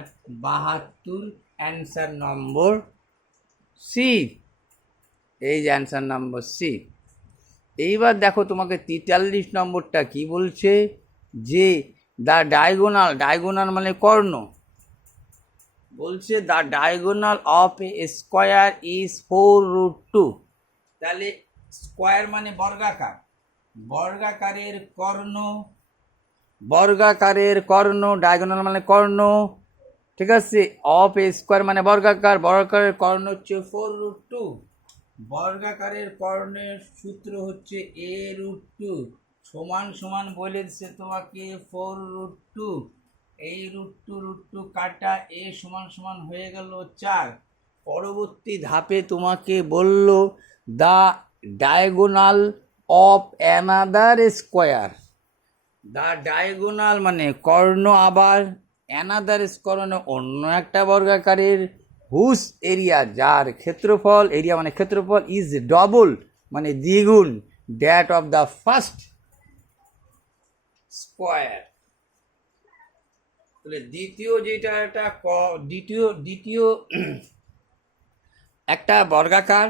72। Answer number C. এই যে অ্যান্সার নম্বর সি। এইবার দেখো তোমাকে 43 নম্বরটা কি বলছে, যে দ্য ডায়াগোনাল, ডায়াগোনাল মানে কর্ণ, বলছে the diagonal of A square is 4√2। তাহলে স্কোয়ার মানে বর্গাকার, বর্গাকারের কর্ণ, বর্গাকারের কর্ণ, ডায়াগোনাল মানে কর্ণ, ঠিক আছে। অফ এ স্কোয়ার মানে বর্গাকার, বর্গাকারের কর্ণ হচ্ছে 4√2। বর্গাকারের কর্ণের সূত্র হচ্ছে a√2 সমান সমান বলে দিচ্ছে তোমাকে 4√2। এই √2 কাটা a সমান সমান হয়ে গেল 4। পরবর্তী ধাপে তোমাকে বলল the diagonal of another square. The diagonal মানে কর্ণ, আবার অ্যানাদার স্কোয়ার মানে অন্য একটা বর্গাকারের, হুস এরিয়া যার ক্ষেত্রফল, এরিয়া মানে ক্ষেত্রফল, ইজ ডবল মানে দ্বিগুণ, that of the first square. তাহলে দ্বিতীয় যেটা একটা দ্বিতীয় একটা বর্গাকার,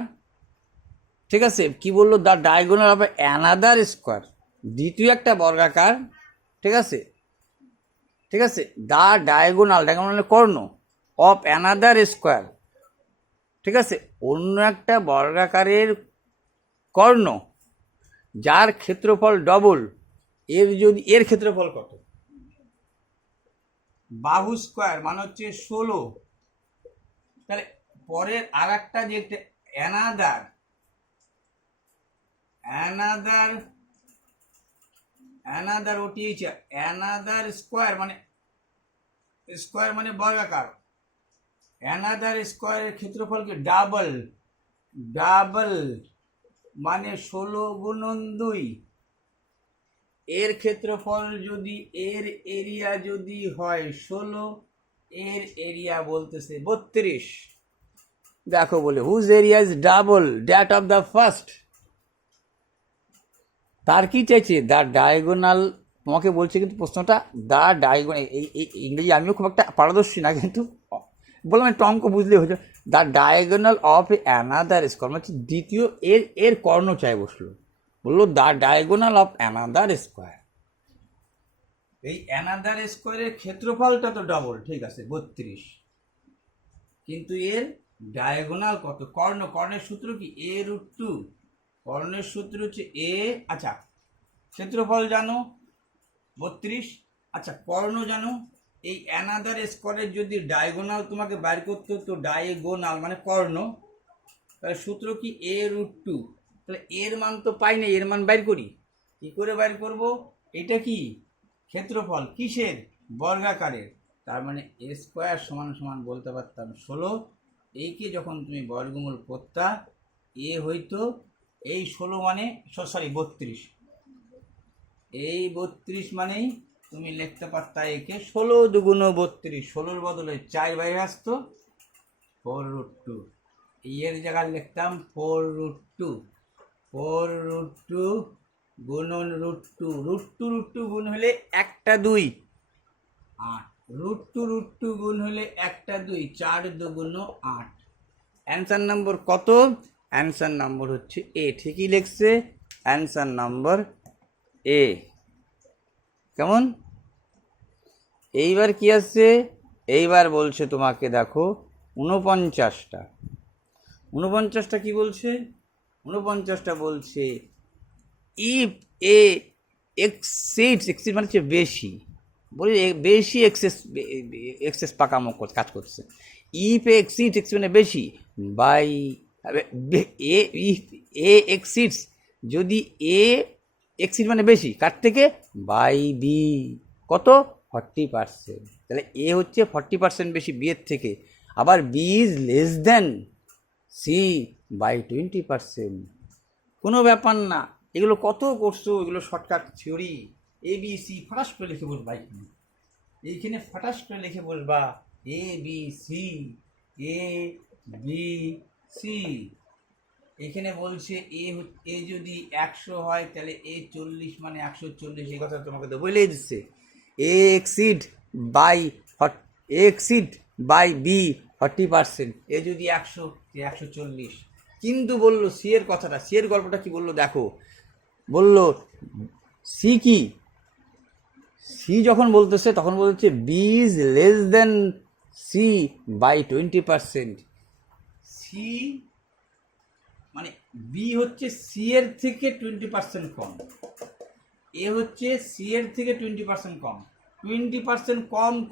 ঠিক আছে। কি বললো? The diagonal of another square, দ্বিতীয় একটা বর্গাকার, ঠিক আছে, ঠিক আছে। The diagonal, diagonal Karna, of another square, ঠিক আছে, অন্য একটা বর্গাকারের কর্ণ যার ক্ষেত্রফল ডবল, এর যদি এর ক্ষেত্রফল কত? বাহু স্কোয়ার মানে হচ্ছে 16। তাহলে পরের আর একটা যে অ্যানাদার, অ্যানাদার অ্যানাদার ওটি হচ্ছে অ্যানাদার স্কোয়ার মানে বর্গাকার, অ্যানাদার স্কোয়ারের ক্ষেত্রফলকে ডাবল, ডাবল মানে 16 গুণন 2। এর ক্ষেত্রফল যদি, এর এরিয়া যদি হয় 16, এর এরিয়া বলতেছে 32। দেখো বলে whose area is double that of the first. তার কি চাইছে? দ্য ডায়াগোনাল, তোমাকে বলছে কিন্তু প্রশ্নটা দ্য ডায়াগোনাল, এই ইংরেজি আমিও খুব একটা পারদর্শী না, কিন্তু বললাম একটু অঙ্ক বুঝলে হয়েছে। The diagonal of another square মানে হচ্ছে দ্বিতীয়, এর কর্ণ চাই বসলো, বললো the diagonal of another square. এই অ্যানাদার স্কোয়ারের ক্ষেত্রফলটা তো ডবল, ঠিক আছে 32, কিন্তু এর ডায়াগোনাল কত? কর্ণের সূত্র কি? a√2। কর্ণের সূত্র হচ্ছে এ, আচ্ছা ক্ষেত্রফল জানো 32, আচ্ছা কর্ণ জানো। এই অ্যানাদার স্কোয়ারের যদি ডায়াগোনাল তোমাকে বাইর করতে হতো, ডায়াগোনাল মানে কর্ণ, তাহলে সূত্র কি? a√2। তাহলে এর মান তো পাই না, এর মান বাইর করি, কি করে বাইর করব? এটা কি ক্ষেত্রফল কিসের? বর্গাকারের, তার মানে এ স্কোয়ার সমান সমান বলতে পারতাম 16। এইকে যখন তুমি বর্গমূল করতা, এ হইতো এই 16 মানে, সরি 32, এই 32 মানেই তুমি লিখতে পারতা একে 16 দুগুণ 32, 16-র বদলে 4 বাইরে আসতো, 4√2। এর জায়গায় লিখতাম 4√2, 4√2 গুণন √2 গুণ হলে 1 2 8, √2 গুণ হলে 1 2, 4 2 8। অ্যান্সার নম্বর কত? অ্যান্সার নম্বর হচ্ছে এ। ঠিকই লিখছে, অ্যান্সার নম্বর এ। কেমন? এইবার কি আসছে? এইবার বলছে তোমাকে, দেখো 49টা। 49টা কি বলছে? 49টা বলছে ইফ এ এক্সিড মানে হচ্ছে বেশি, বলি বেশি এক্সেস পাকামো কাজ করছে। ইফ এ এক্সিড মানে বেশি, by A, if A exceeds, যদি এ এক্সিড মানে বেশি কার থেকে? By B. কত? 40%। তাহলে এ হচ্ছে 40% বেশি বি এর থেকে। আবার B is less than C by 20%। কোনো ব্যাপার না, এগুলো কত করছো, এগুলো shortcut theory. A B C ফটাস করে লিখে বলবা, এইখানে ফটাস করে লিখে বলবা A B C, A B C. এখানে বলছে এ যদি 100 হয় তাহলে এ 40 মানে 140, এই কথা তোমাকে তো বলেই দিচ্ছে। এ এক্সিড বাই বি 40%, এ যদি 100, 140। কিন্তু বললো সি এর কথাটা, সি এর গল্পটা কি বললো দেখো। বললো সি কি, সি যখন বলতেছে তখন বলছে B is less than C by 20%। C মানে বি হচ্ছে সি এর থেকে 20% কম, এ হচ্ছে সি এর থেকে 20% কম। 20%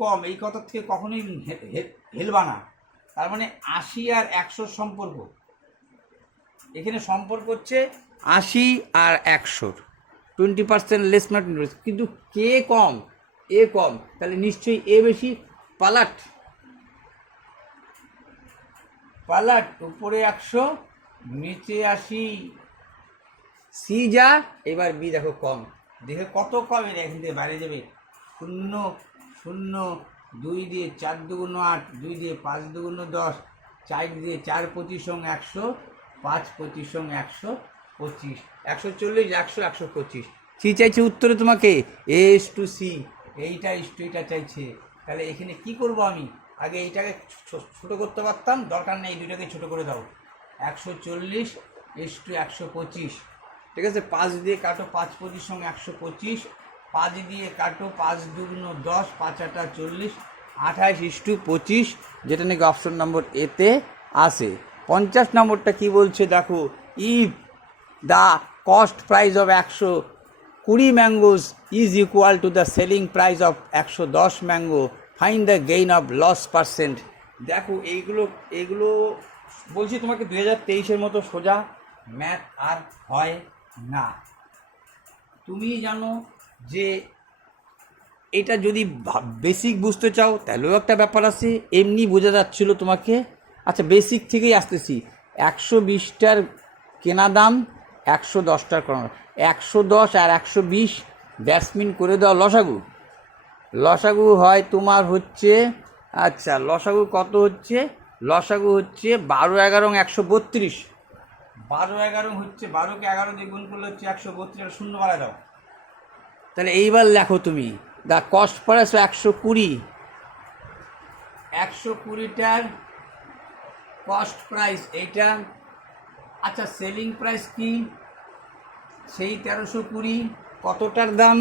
কম এই কথার থেকে কখনোই হেলবা না। তার মানে 80 আর 100 সম্পর্ক, এখানে সম্পর্ক হচ্ছে 80 আর 100, 20% লেস নট। কিন্তু কে কম? এ কম, তাহলে নিশ্চয়ই এ বেশি। পালাট উপরে 100 নিচে 80, সি যা। এবার বি দেখো কম, দেখে কত কম, এখান থেকে বাইরে যাবে 0 0, 2 দিয়ে 4 2 8, 2 দিয়ে 5 2 10, 4 দিয়ে 4 25 100, 5 25 125, 140 100 125। সি চাইছে উত্তরে তোমাকে এস টু সি, এইটা চাইছে। তাহলে এখানে কি করব আমি? আগে এইটাকে ছোট করতে পারতাম, দরকার নেই, এই দুইটাকে ছোট করে দাও। 140 = 125, ঠিক আছে। 5 দিয়ে কাটো, 5 25 125, 5 দিয়ে কাটো, 5 2 10, 5 8 40, 28 = 25, যেটা নাকি অপশন নম্বর এতে আসে। 50 নম্বরটা কি বলছে দেখো, if the cost price of 120 mangoes is equal to the selling price of 110 mango, find the gain of loss %। দেখো এইগুলো বলছি তোমাকে 2023-এর মতো সোজা ম্যাথ আর হয় না। তুমি জানো যে এটা যদি বেসিক বুঝতে চাও তাহলেও একটা ব্যাপার আছে, এমনি বোঝা যাচ্ছিল তোমাকে। আচ্ছা, বেসিক থেকেই আসতেছি। 120টার কেনা দাম, 110টার করানো, 110 আর 120 ব্যাটসম্যান করে দেওয়া লসাগু হয় তোমার হচ্ছে, আচ্ছা লসাগু কত হচ্ছে? লসাগু হচ্ছে 12 11 132, 12 11 হচ্ছে, 12কে 11 দিয়ে গুণ করলে হচ্ছে 132, 0 বাড়ায় দাও। তাহলে এইবার লেখো তুমি, দ্য কস্ট প্রাইস 120, 120টার কস্ট প্রাইস এইটা। আচ্ছা, সেলিং প্রাইস কি? সেই 1320। কতটার দাম?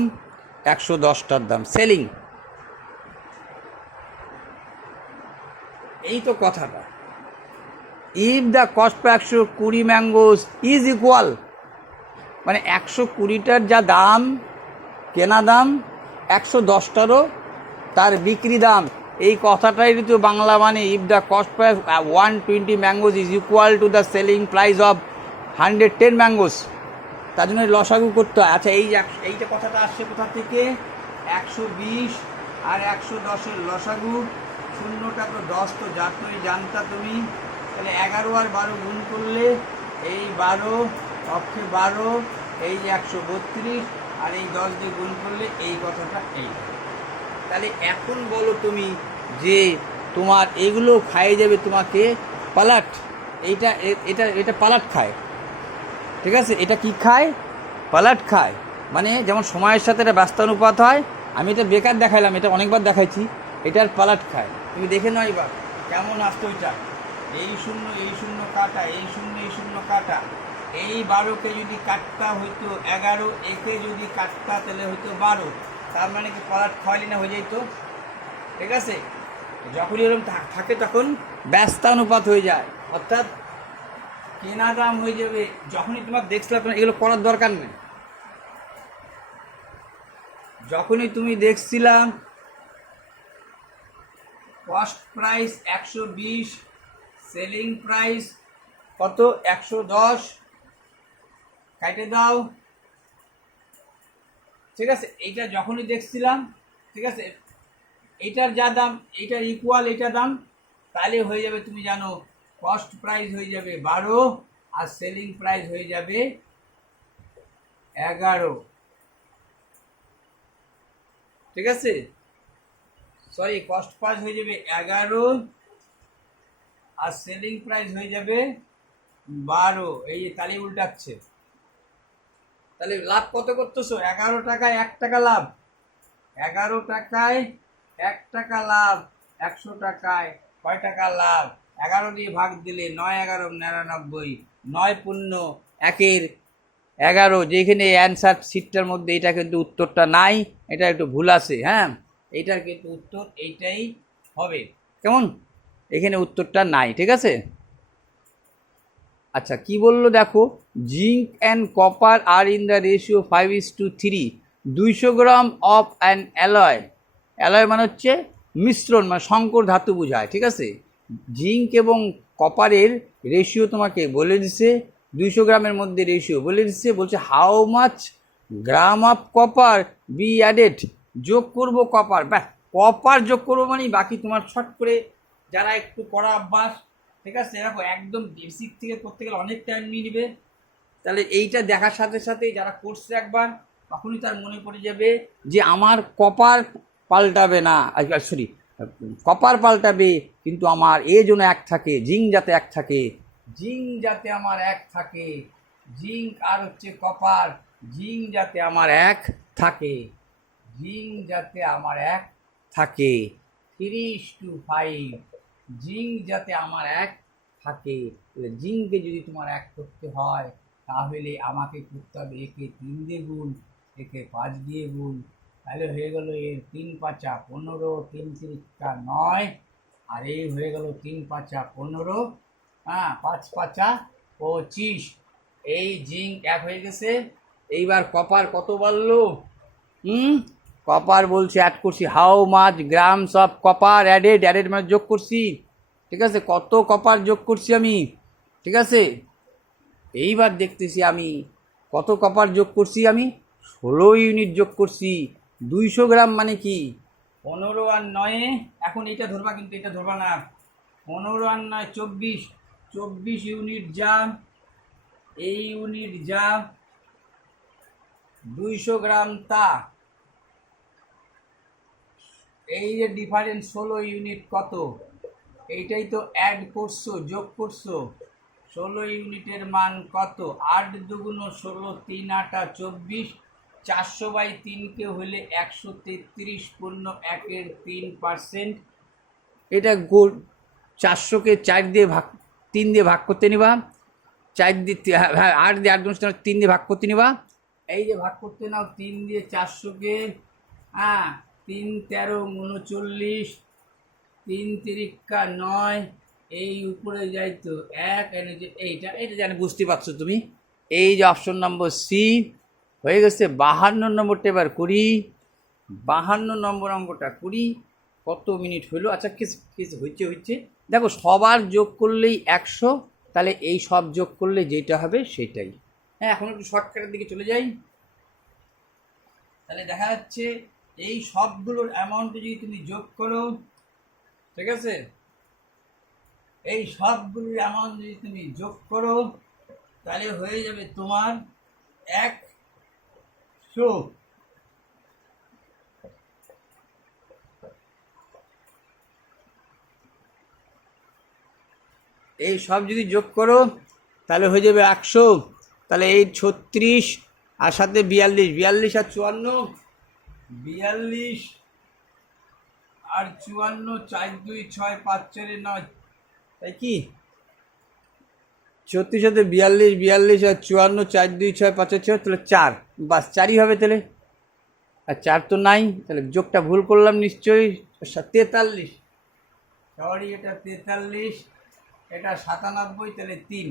110টার দাম সেলিং। এই তো কথাটা। If the cost price 120 mangoes is equal, মানে 120টার যা দাম কেনা দাম, 110টারও তার বিক্রি দাম। এই কথাটাই তো বাংলা মানে, if the cost price 120 mangoes is equal to the selling price of 110 mangoes, তার জন্য লসাগু করতে হয়। আচ্ছা, এইটা কথাটা আসছে কোথা থেকে? 120 আর 110-এর লসাগু, 0টা তো 10 তো জানতা তুমি। তাহলে 11 আর 12 গুণ করলে এই 12 অক্ষে 12, এই 132, আর এই 10 দিয়ে গুণ করলে এই কথাটা এই। তাহলে এখন বলো তুমি যে তোমার এগুলো খাইয়ে যাবে তোমাকে পালাট। এটা পালাট খায়, ঠিক আছে। এটা কি খায়? পালাট খায় মানে যেমন সময়ের সাথে এটা ব্যস্তানুপাত হয়। আমি এটা বেকার দেখাইলাম, এটা অনেকবার দেখাইছি। এটার পালাট খায়, তুমি দেখে নাও এবার কেমন আসতো ওইটা। এই শূন্য কাটা, এই শূন্য কাটা, এই 12কে যদি কাটতা হইতো 11, একে যদি কাটতা তাহলে হইতো 12। তার মানে কি পালাট খাওয়ালি না হয়ে যেত। ঠিক আছে, যখনই এরকম থাকে তখন ব্যস্তানুপাত হয়ে যায়, অর্থাৎ কেনা দাম হয়ে যাবে। যখনই তোমার দেখছিলাম এগুলো করার দরকার নেই, যখনই তুমি দেখছিলাম কস্ট প্রাইস 120, সেলিং প্রাইস কত 110, কাটে দাও। ঠিক আছে, এইটা যখনই দেখছিলাম, ঠিক আছে, এইটার যা দাম এইটার ইকুয়াল এইটা দাম, তাহলে হয়ে যাবে তুমি জানো কস্ট প্রাইস হয়ে যাবে 12 আর সেলিং প্রাইস হয়ে যাবে 11। ঠিক আছে, সরি, কস্ট প্রাইস হয়ে যাবে 11 আর সেলিং প্রাইস হয়ে যাবে 12। এই যে তালি উল্টাচ্ছে, তাহলে লাভ কত করতেছো? 11 টাকায় 1 টাকা লাভ, 11 টাকায় 1 টাকা লাভ, 100 টাকায় কয় টাকা লাভ? 11 দিয়ে ভাগ দিলে 9 11 99, 9 পূর্ণ 1-এর 11। যেখানে অ্যান্সার সিটটার মধ্যে এটা কিন্তু উত্তরটা নাই, এটা একটু ভুল আছে। হ্যাঁ, এইটার কিন্তু উত্তর এইটাই হবে। কেমন? এখানে উত্তরটা নাই। ঠিক আছে, আচ্ছা কি বললো দেখো, zinc and copper are in the ratio 5:3। 200 gram of an alloy, alloy মানে হচ্ছে মিশ্রণ, মানে সংকর ধাতু বোঝায়। ঠিক আছে, জিঙ্ক এবং কপারের রেশিও তোমাকে বলে দিছে, 200 গ্রামের মধ্যে রেশিও বলে দিচ্ছে। বলছে how much gram of copper be added, যোগ করব কপার। ব্যাস, কপার যোগ করবো মানে বাকি তোমার ছট করে যারা একটু করা অভ্যাস, ঠিক আছে, এরকম একদম বেসিক থেকে করতে গেলে অনেক টাইম নিয়ে নেবে। তাহলে এইটা দেখার সাথে সাথে যারা করছে একবার, তখনই তার মনে পড়ে যাবে যে আমার কপার পাল্টাবে না, সরি, কপার পাল্টাবে কিন্তু আমার এ যেন এক থাকে, জিঙ্ক যাতে এক থাকে, জিঙ্ক যাতে আমার এক থাকে, জিঙ্ক আর হচ্ছে কপার, জিঙ্ক যাতে আমার এক থাকে, জিঙ্ক যাতে আমার এক থাকে। 3:5, জিঙ্ক যাতে আমার এক থাকে। জিঙ্ককে যদি তোমার এক করতে হয় তাহলে আমাকে করতে হবে একে 3 দিয়ে গুণ, একে 5 দিয়ে গুণ, তাহলে হয়ে গেল এর 3 5 15, 3 3 9, আর এই হয়ে গেল 3 5 15, হ্যাঁ 5 5 25। এই জিঙ্ক এক হয়ে গেছে। এইবার কপার কত বাড়লো? কপার বলছে অ্যাড করছি, how much grams of copper added, added মানে যোগ করছি। ঠিক আছে, কত কপার যোগ করছি আমি। ঠিক আছে, এইবার দেখতেছি আমি কত কপার যোগ করছি, আমি 16 ইউনিট যোগ করছি। 200 গ্রাম মানে কি 15 আর 9, এখন এটা ধরবা কিন্তু এটা ধরবা না, 15 আর 9 24, 24 ইউনিট যা, এই ইউনিট যা 200 গ্রাম তা, এই যে ডিফারেন্স 16 ইউনিট কত, এইটাই তো অ্যাড করছো, যোগ করছো। 16 ইউনিটের মান কত? 8 দুগুণ 16, 3 8 24, 400/3কে হলে 133 পূর্ণ 1-এর 3%। এটা গোল 400কে 4 দিয়ে ভাগ, 3 দিয়ে ভাগ করতে নিবা, 4 দিয়ে, হ্যাঁ 8 দিয়ে 8 গুণ 3 দিয়ে ভাগ করতে নিবা। এই যে ভাগ করতে নাও 3 দিয়ে 400কে, হ্যাঁ 3 13 39, 3 তিরিকা 9, এই উপরে যাই তো 1, এনে যে এইটা জানি বুঝতে পারছো তুমি। এই যে অপশন নম্বর সি হয়ে গেছে। 52 নম্বরটা এবার করি, 52 নম্বর অঙ্কটা করি। কত মিনিট হইলো? আচ্ছা কিছু হচ্ছে দেখো, সবার যোগ করলেই 100, তাহলে এই সব যোগ করলে যেটা হবে সেটাই। হ্যাঁ, এখন একটু শর্টকাটের দিকে চলে যাই। তাহলে দেখা যাচ্ছে এই সবগুলোর অ্যামাউন্ট যদি তুমি যোগ করো, ঠিক আছে, এই সবগুলোর অ্যামাউন্ট যদি তুমি যোগ করো তাহলে হয়ে যাবে তোমার 100। এই সব যদি যোগ করো তাহলে হয়ে যাবে 100। তাহলে এই 36 আর সাথে 42, 42 আর 54, 42 আর 54, 4 2 6 5 4 9, তাই কি 34 সাথে 42, 42 আর 54, 4 2 6 5 6, তাহলে 4, বাস 4ই হবে তাহলে। আর 4 তো নাই, তাহলে যোগটা ভুল করলাম নিশ্চয়ই। 43, সরি এটা 43, এটা 97, তাহলে 3।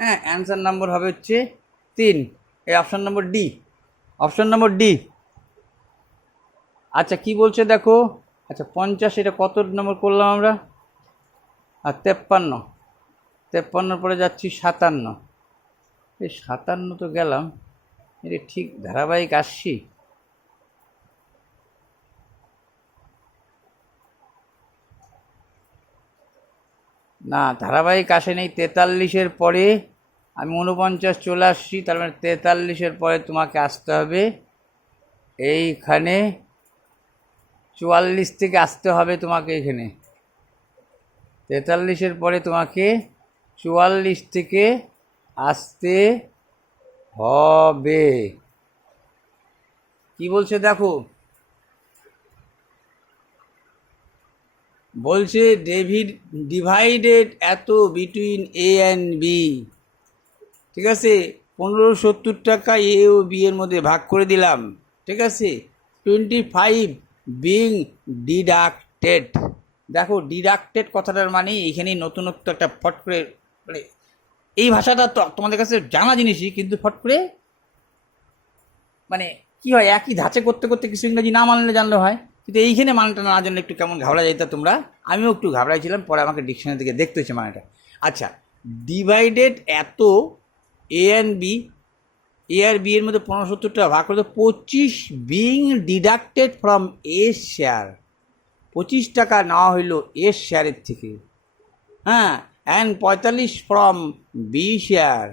হ্যাঁ, অ্যান্সার নাম্বার হবে হচ্ছে 3, এই option number D, option number D. আচ্ছা কি বলছে দেখো, আচ্ছা 50, এটা কত নম্বর করলাম আমরা, আর 53, 53 পরে যাচ্ছি 57, এই 57 তো গেলাম, এটা ঠিক ধারাবাহিক আসছি, না ধারাবাহিক আসে নেই। 43-এর পরে আমি 49 চলে আসছি, তার মানে 43-এর পরে তোমাকে আসতে হবে এইখানে 44 থেকে আসতে হবে তোমাকে, এখানে 43-এর পরে তোমাকে 44 থেকে আসতে হবে। কি বলছে দেখো, বলছে ডেভিড ডিভাইডেড এত বিটুইন এ অ্যান্ড বি, ঠিক আছে 1570 টাকা এ ও বি এর মধ্যে ভাগ করে দিলাম, ঠিক আছে 25 বিং ডিডাক্টেড। দেখো ডিডাক্টেড কথাটার মানে এইখানেই নতুনত্ব একটা ফট করে, মানে এই ভাষাটা তো তোমাদের কাছে জানা জিনিসই, কিন্তু ফট করে মানে কি হয়, একই ধাঁচে করতে করতে কিছু ইংরাজি না মানলে জানলে হয়, কিন্তু এইখানে মানেটা না জানলে একটু কেমন ঘাবড়া যাইতা তোমরা, আমিও একটু ঘাবড়াইছিলাম, পরে আমাকে ডিকশনারি থেকে দেখতে হচ্ছে মানেটা। আচ্ছা ডিভাইডেড এত এ অ্যান্ড বি, এ আর বি এর মধ্যে 1570 টাকা ভাগ করে 25 being deducted from A share, 25 টাকা নেওয়া হইলো এ শেয়ারের থেকে, হ্যাঁ অ্যান্ড 45 ফ্রম বি শেয়ার,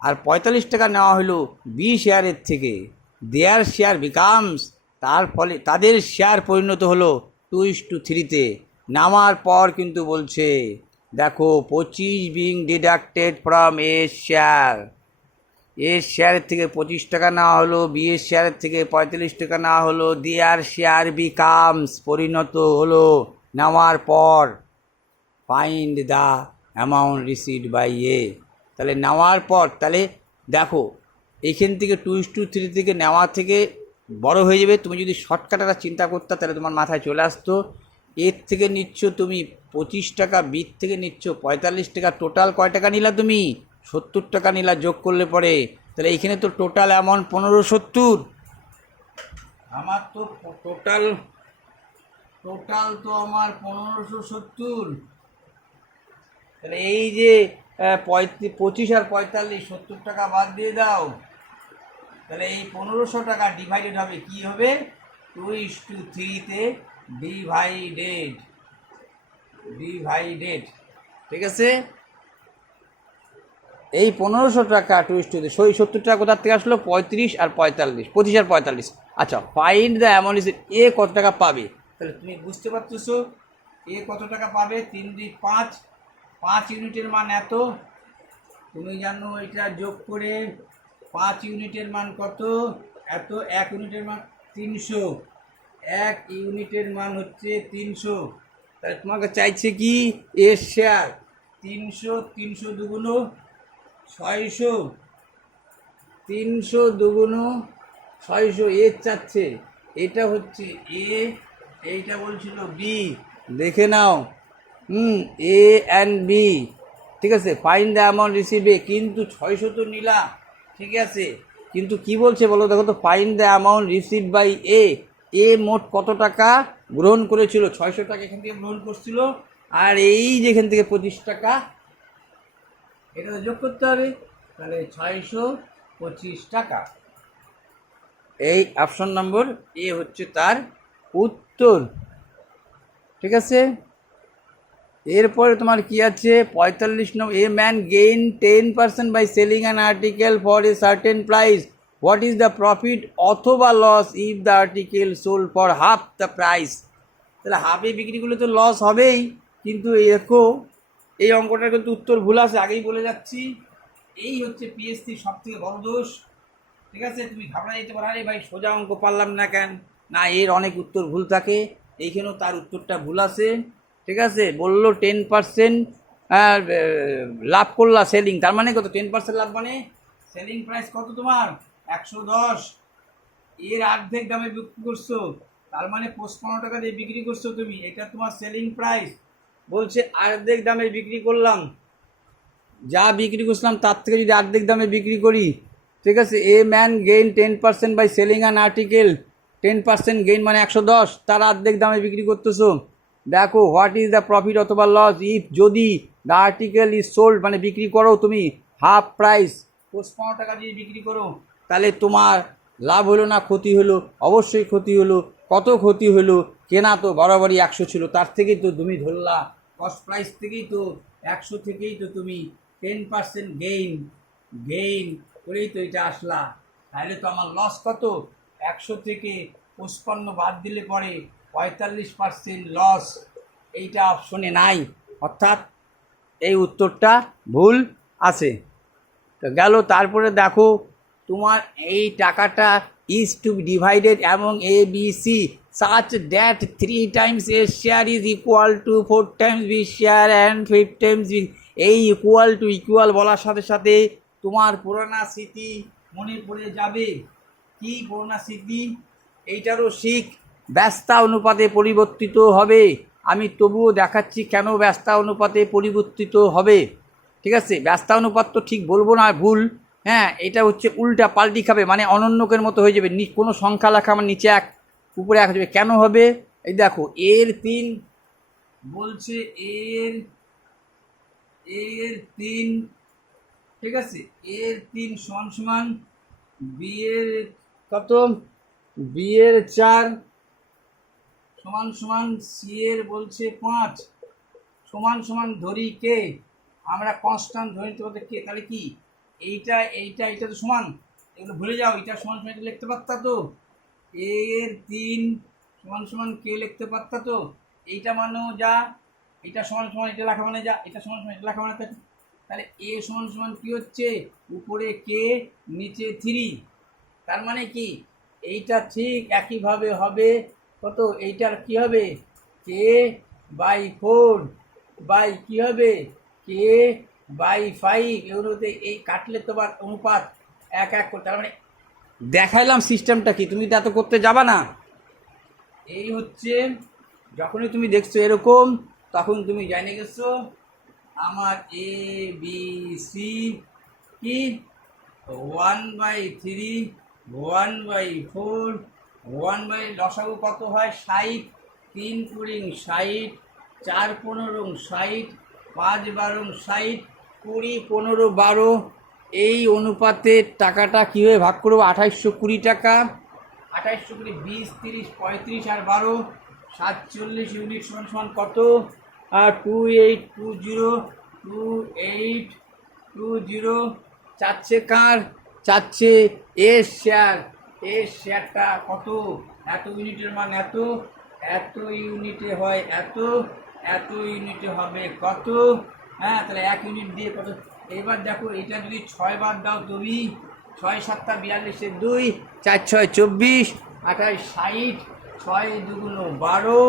আর 45 টাকা নেওয়া হলো বি শেয়ারের থেকে, দেয়ার শেয়ার বিকামস, তার ফলে তাদের শেয়ার পরিণত হলো 2:3-তে। নামার পর কিন্তু বলছে দেখো 25 being deducted from A share, A শেয়ারের থেকে 25 টাকা নেওয়া হলো, বি এর শেয়ারের থেকে 45 টাকা নেওয়া হলো, দেয়ার শেয়ার বিকামস পরিণত হলো, নেওয়ার পর find the amount received by A, তাহলে নেওয়ার পর, তাহলে দেখো এইখান থেকে 2:3 থেকে নেওয়া থেকে বড় হয়ে যাবে। তুমি যদি শর্টকাটটা চিন্তা করতে তাহলে তোমার মাথায় চলে আসতো, এর থেকে নিচ্ছ তুমি 25 টাকা, বির থেকে নিচ্ছ 45 টাকা, টোটাল কয় টাকা নিলা তুমি, 70 টাকা নিলা যোগ করলে পরে, তাহলে এইখানে তো টোটাল অ্যামাউন্ট 1570, আমার তো টোটাল তো আমার 1570, তাহলে এই যে 25 আর 45, 70 টাকা বাদ দিয়ে দাও, তাহলে এই 1500 টাকা ডিভাইডেড হবে, কি হবে 2:3-তে ডিভাইডেড, ঠিক আছে এই 1500 টাকা 2:3, 70 টাকা কোথার থেকে আসলো, 35 আর 45, 25 আর 45। আচ্ছা ফাইন্ড দ্য অ্যামাউন্ট, এ কত টাকা পাবে, তাহলে তুমি বুঝতে পারতেছো এ কত টাকা পাবে, 3 2 5, 5 ইউনিটের মান এত, তুমি জানো এটা যোগ করে 5 ইউনিটের মান কত, এত 1 ইউনিটের মান 300, 1 ইউনিটের মান হচ্ছে 300, তাহলে তোমাকে চাইছে কি এর শেয়ার 300, 300 দুগুণ 600, 300 দুগুণ 600, এর চাচ্ছে, এটা হচ্ছে এ, এইটা বলছিল বি, দেখে নাও এ অ্যান্ড বি, ঠিক আছে ফাইন্ড দ্য অ্যামাউন্ট রিসিভে, কিন্তু 600 তো নিলা, ঠিক আছে কিন্তু কি বলছে বলো দেখো তো, find the amount receive by A, A মোট কত টাকা গ্রহণ করেছিল, 600 টাকা এখান থেকে গ্রহণ করছিল, আর এই যেখান থেকে 25 টাকা এটা যোগ করতে হবে, তাহলে 625 টাকা, এই অপশন নম্বর এ হচ্ছে তার উত্তর, ঠিক আছে। এরপরে তোমার কি আছে 45 number, a man gain 10% by selling an article for a certain price, what is the profit অথবা loss if the article sold for half the price, তাহলে হাফে বিক্রি করলে তো লস হবেই, কিন্তু দেখো এই অঙ্কটার কিন্তু উত্তর ভুল আছে, আগেই বলে যাচ্ছি, এই হচ্ছে পিএসসি সব থেকে বড় দোষ, ঠিক আছে, তুমি ঘাবড়া যেতে পারো, আরে ভাই সোজা অঙ্ক পারলাম না কেন, না এর অনেক উত্তর ভুল থাকে, এইখানেও তার উত্তরটা ভুল আছে। ঠিক আছে, বললো 10% লাভ করলা সেলিং, তার মানে কত 10% লাভ মানে সেলিং প্রাইস কত তোমার 110, এর অর্ধেক দামে বিক্রি করছো, তার মানে 55 টাকা দিয়ে বিক্রি করছো তুমি, এটা তোমার সেলিং প্রাইস। বলছে অর্ধেক দামে বিক্রি করলাম, যা বিক্রি করছিলাম তার থেকে যদি অর্ধেক দামে বিক্রি করি, ঠিক আছে, a man gain 10% by selling an article, 10% gain মানে 110, তার অর্ধেক দামে বিক্রি করতেছো। দেখো হোয়াট ইজ দ্য প্রফিট অথবা লস ইফ যদি দ্য আর্টিকেল ইজ সোল্ড, মানে বিক্রি করো তুমি হাফ প্রাইস 55 টাকা দিয়ে বিক্রি করো, তাহলে তোমার লাভ হলো না ক্ষতি হলো? অবশ্যই ক্ষতি হলো। কত ক্ষতি হলো? কেনা তো বরাবরই 100 ছিল, তার থেকেই তো তুমি ধরলা কস্ট প্রাইস থেকেই তো 100 থেকেই তো তুমি 10% গেইন করেই তো এটা আসলা, তাহলে তো আমার লস কত? 100 থেকে 55 বাদ দিলে পরে 45% লস, এইটা অপশনে নাই, অর্থাৎ এই উত্তরটা ভুল আছে। তো গেল, তারপরে দেখো তোমার এই টাকাটা is to be divided among A B C such that 3 times A share is equal to 4 times B share and 5 times B, এই ইকুয়াল বলার সাথে সাথে তোমার পুরানা স্মৃতি মনে পড়ে যাবে। কি পুরানা স্মৃতি? এইটারও শিখ ব্যস্তা অনুপাতে পরিবর্তিত হবে। আমি তবুও দেখাচ্ছি কেন ব্যস্তা অনুপাতে পরিবর্তিত হবে। ঠিক আছে, ব্যস্তা অনুপাত তো ঠিক বলবো না, ভুল, হ্যাঁ, এটা হচ্ছে উল্টা পাল্টি খাবে, মানে অনন্যকের মতো হয়ে যাবে, কোনো সংখ্যা লেখা আমার নিচে 1 উপরে 1 হয়ে যাবে। কেন হবে? এই দেখো এর 3 বলছে, এর 3, ঠিক আছে, এর 3 সমান সমান বি এর কত, বি এর 4 সমান সমান সি এর বলছে 5 সমান সমান ধরি কে, আমরা কনস্ট্যান্ট ধরে নিতে পারতে কে, তাহলে কি এইটা তো সমান, এগুলো ভুলে যাও, এটা সমান সমান এটা লিখতে পারতা তো, এর 3 সমান সমান কে লিখতে পারতা তো, এইটা মানেও যা, এটা সমান সমান এটা লেখা মানে যা, এটা সমান সমান এটা লেখা মানে তাহলে এ সমান সমান কী হচ্ছে, উপরে কে নিচে 3, তার মানে কি এইটা ঠিক একইভাবে হবে কত, এইটার কি হবে কে বাই 4 বাই কী হবে কে বাই 5, এগুলোতে এই কাটলে তোমার অনুপাত 1 করে, তার মানে দেখাইলাম সিস্টেমটা কি, তুমি তো এত করতে যাবা না। এই হচ্ছে যখনই তুমি দেখছো এরকম, তখন তুমি জানে গেছো আমার এ বি সি কি 1/3 1/4 1 বাই লসাগু কত হয় 60, 3 কুড়িং 60, 4 15 60, 5 12 60, 20 15 12, এই অনুপাতে টাকাটা কীভাবে ভাগ করবো, 2820 টাকা, 2820 20 30 35 আর 12 47 ইউনিট সমান সমান কত, 2820 চাচ্ছে কার, চাচ্ছে এর শেয়ারটা কত, এত ইউনিটের মান এত ইউনিটে হয় এত ইউনিটে হবে কত, হ্যাঁ, তাহলে 1 ইউনিট দিয়ে কত। এবার দেখো এটা যদি 6 বার দাও তুমি, 6 7 42 2, 4 6 24, 28 60, 6 2 12,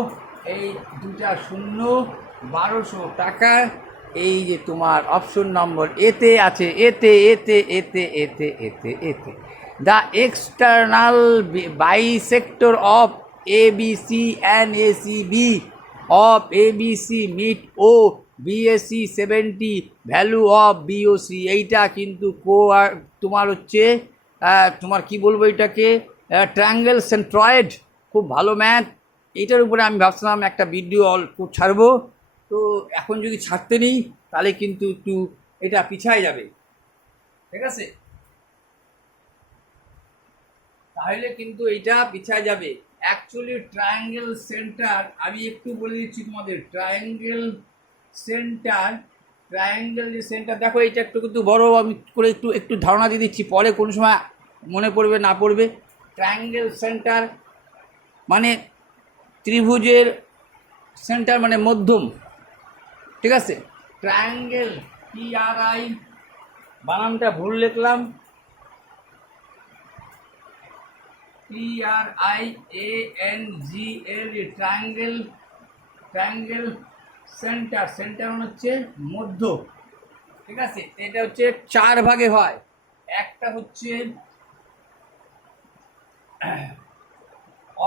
এই দুটা শূন্য, 1200 টাকা। এই যে তোমার অপশন নম্বর এতে আছে, এতে the external bisector of ABC and ACB of ABC meet O BAC 70 value of BOC, এইটা কিন্তু তোমার হচ্ছে তোমার কি বলবো এটাকে ট্রায়াঙ্গেল সেন্ট্রয়েড, খুব ভালো ম্যাথ। এইটার উপরে আমি ভাবছিলাম একটা ভিডিও ছাড়বো, তো এখন যদি ছাড়তে নিই তাহলে কিন্তু একটু এটা পিছায় যাবে, ঠিক আছে, তাহলে কিন্তু এটা পিছায় যাবে। অ্যাকচুয়ালি ট্রায়াঙ্গেল সেন্টার আমি একটু বলে দিচ্ছি তোমাদের, ট্রায়াঙ্গেল সেন্টার দেখো, এটা একটু কিন্তু বড় আমি করে একটু ধারণা দিয়ে দিচ্ছি, পরে কোনো সময় মনে পড়বে না পড়বে। ট্রায়াঙ্গেল সেন্টার মানে ত্রিভুজের সেন্টার মানে মধ্যম, ঠিক আছে, ট্রায়াঙ্গেল TRI বানানটা ভুল লিখলাম, TRIANGL, triangle, triangle centre, centre মানে হচ্ছে মধ্য, ঠিক আছে। এটা হচ্ছে 4 ভাগে হয়। একটা হচ্ছে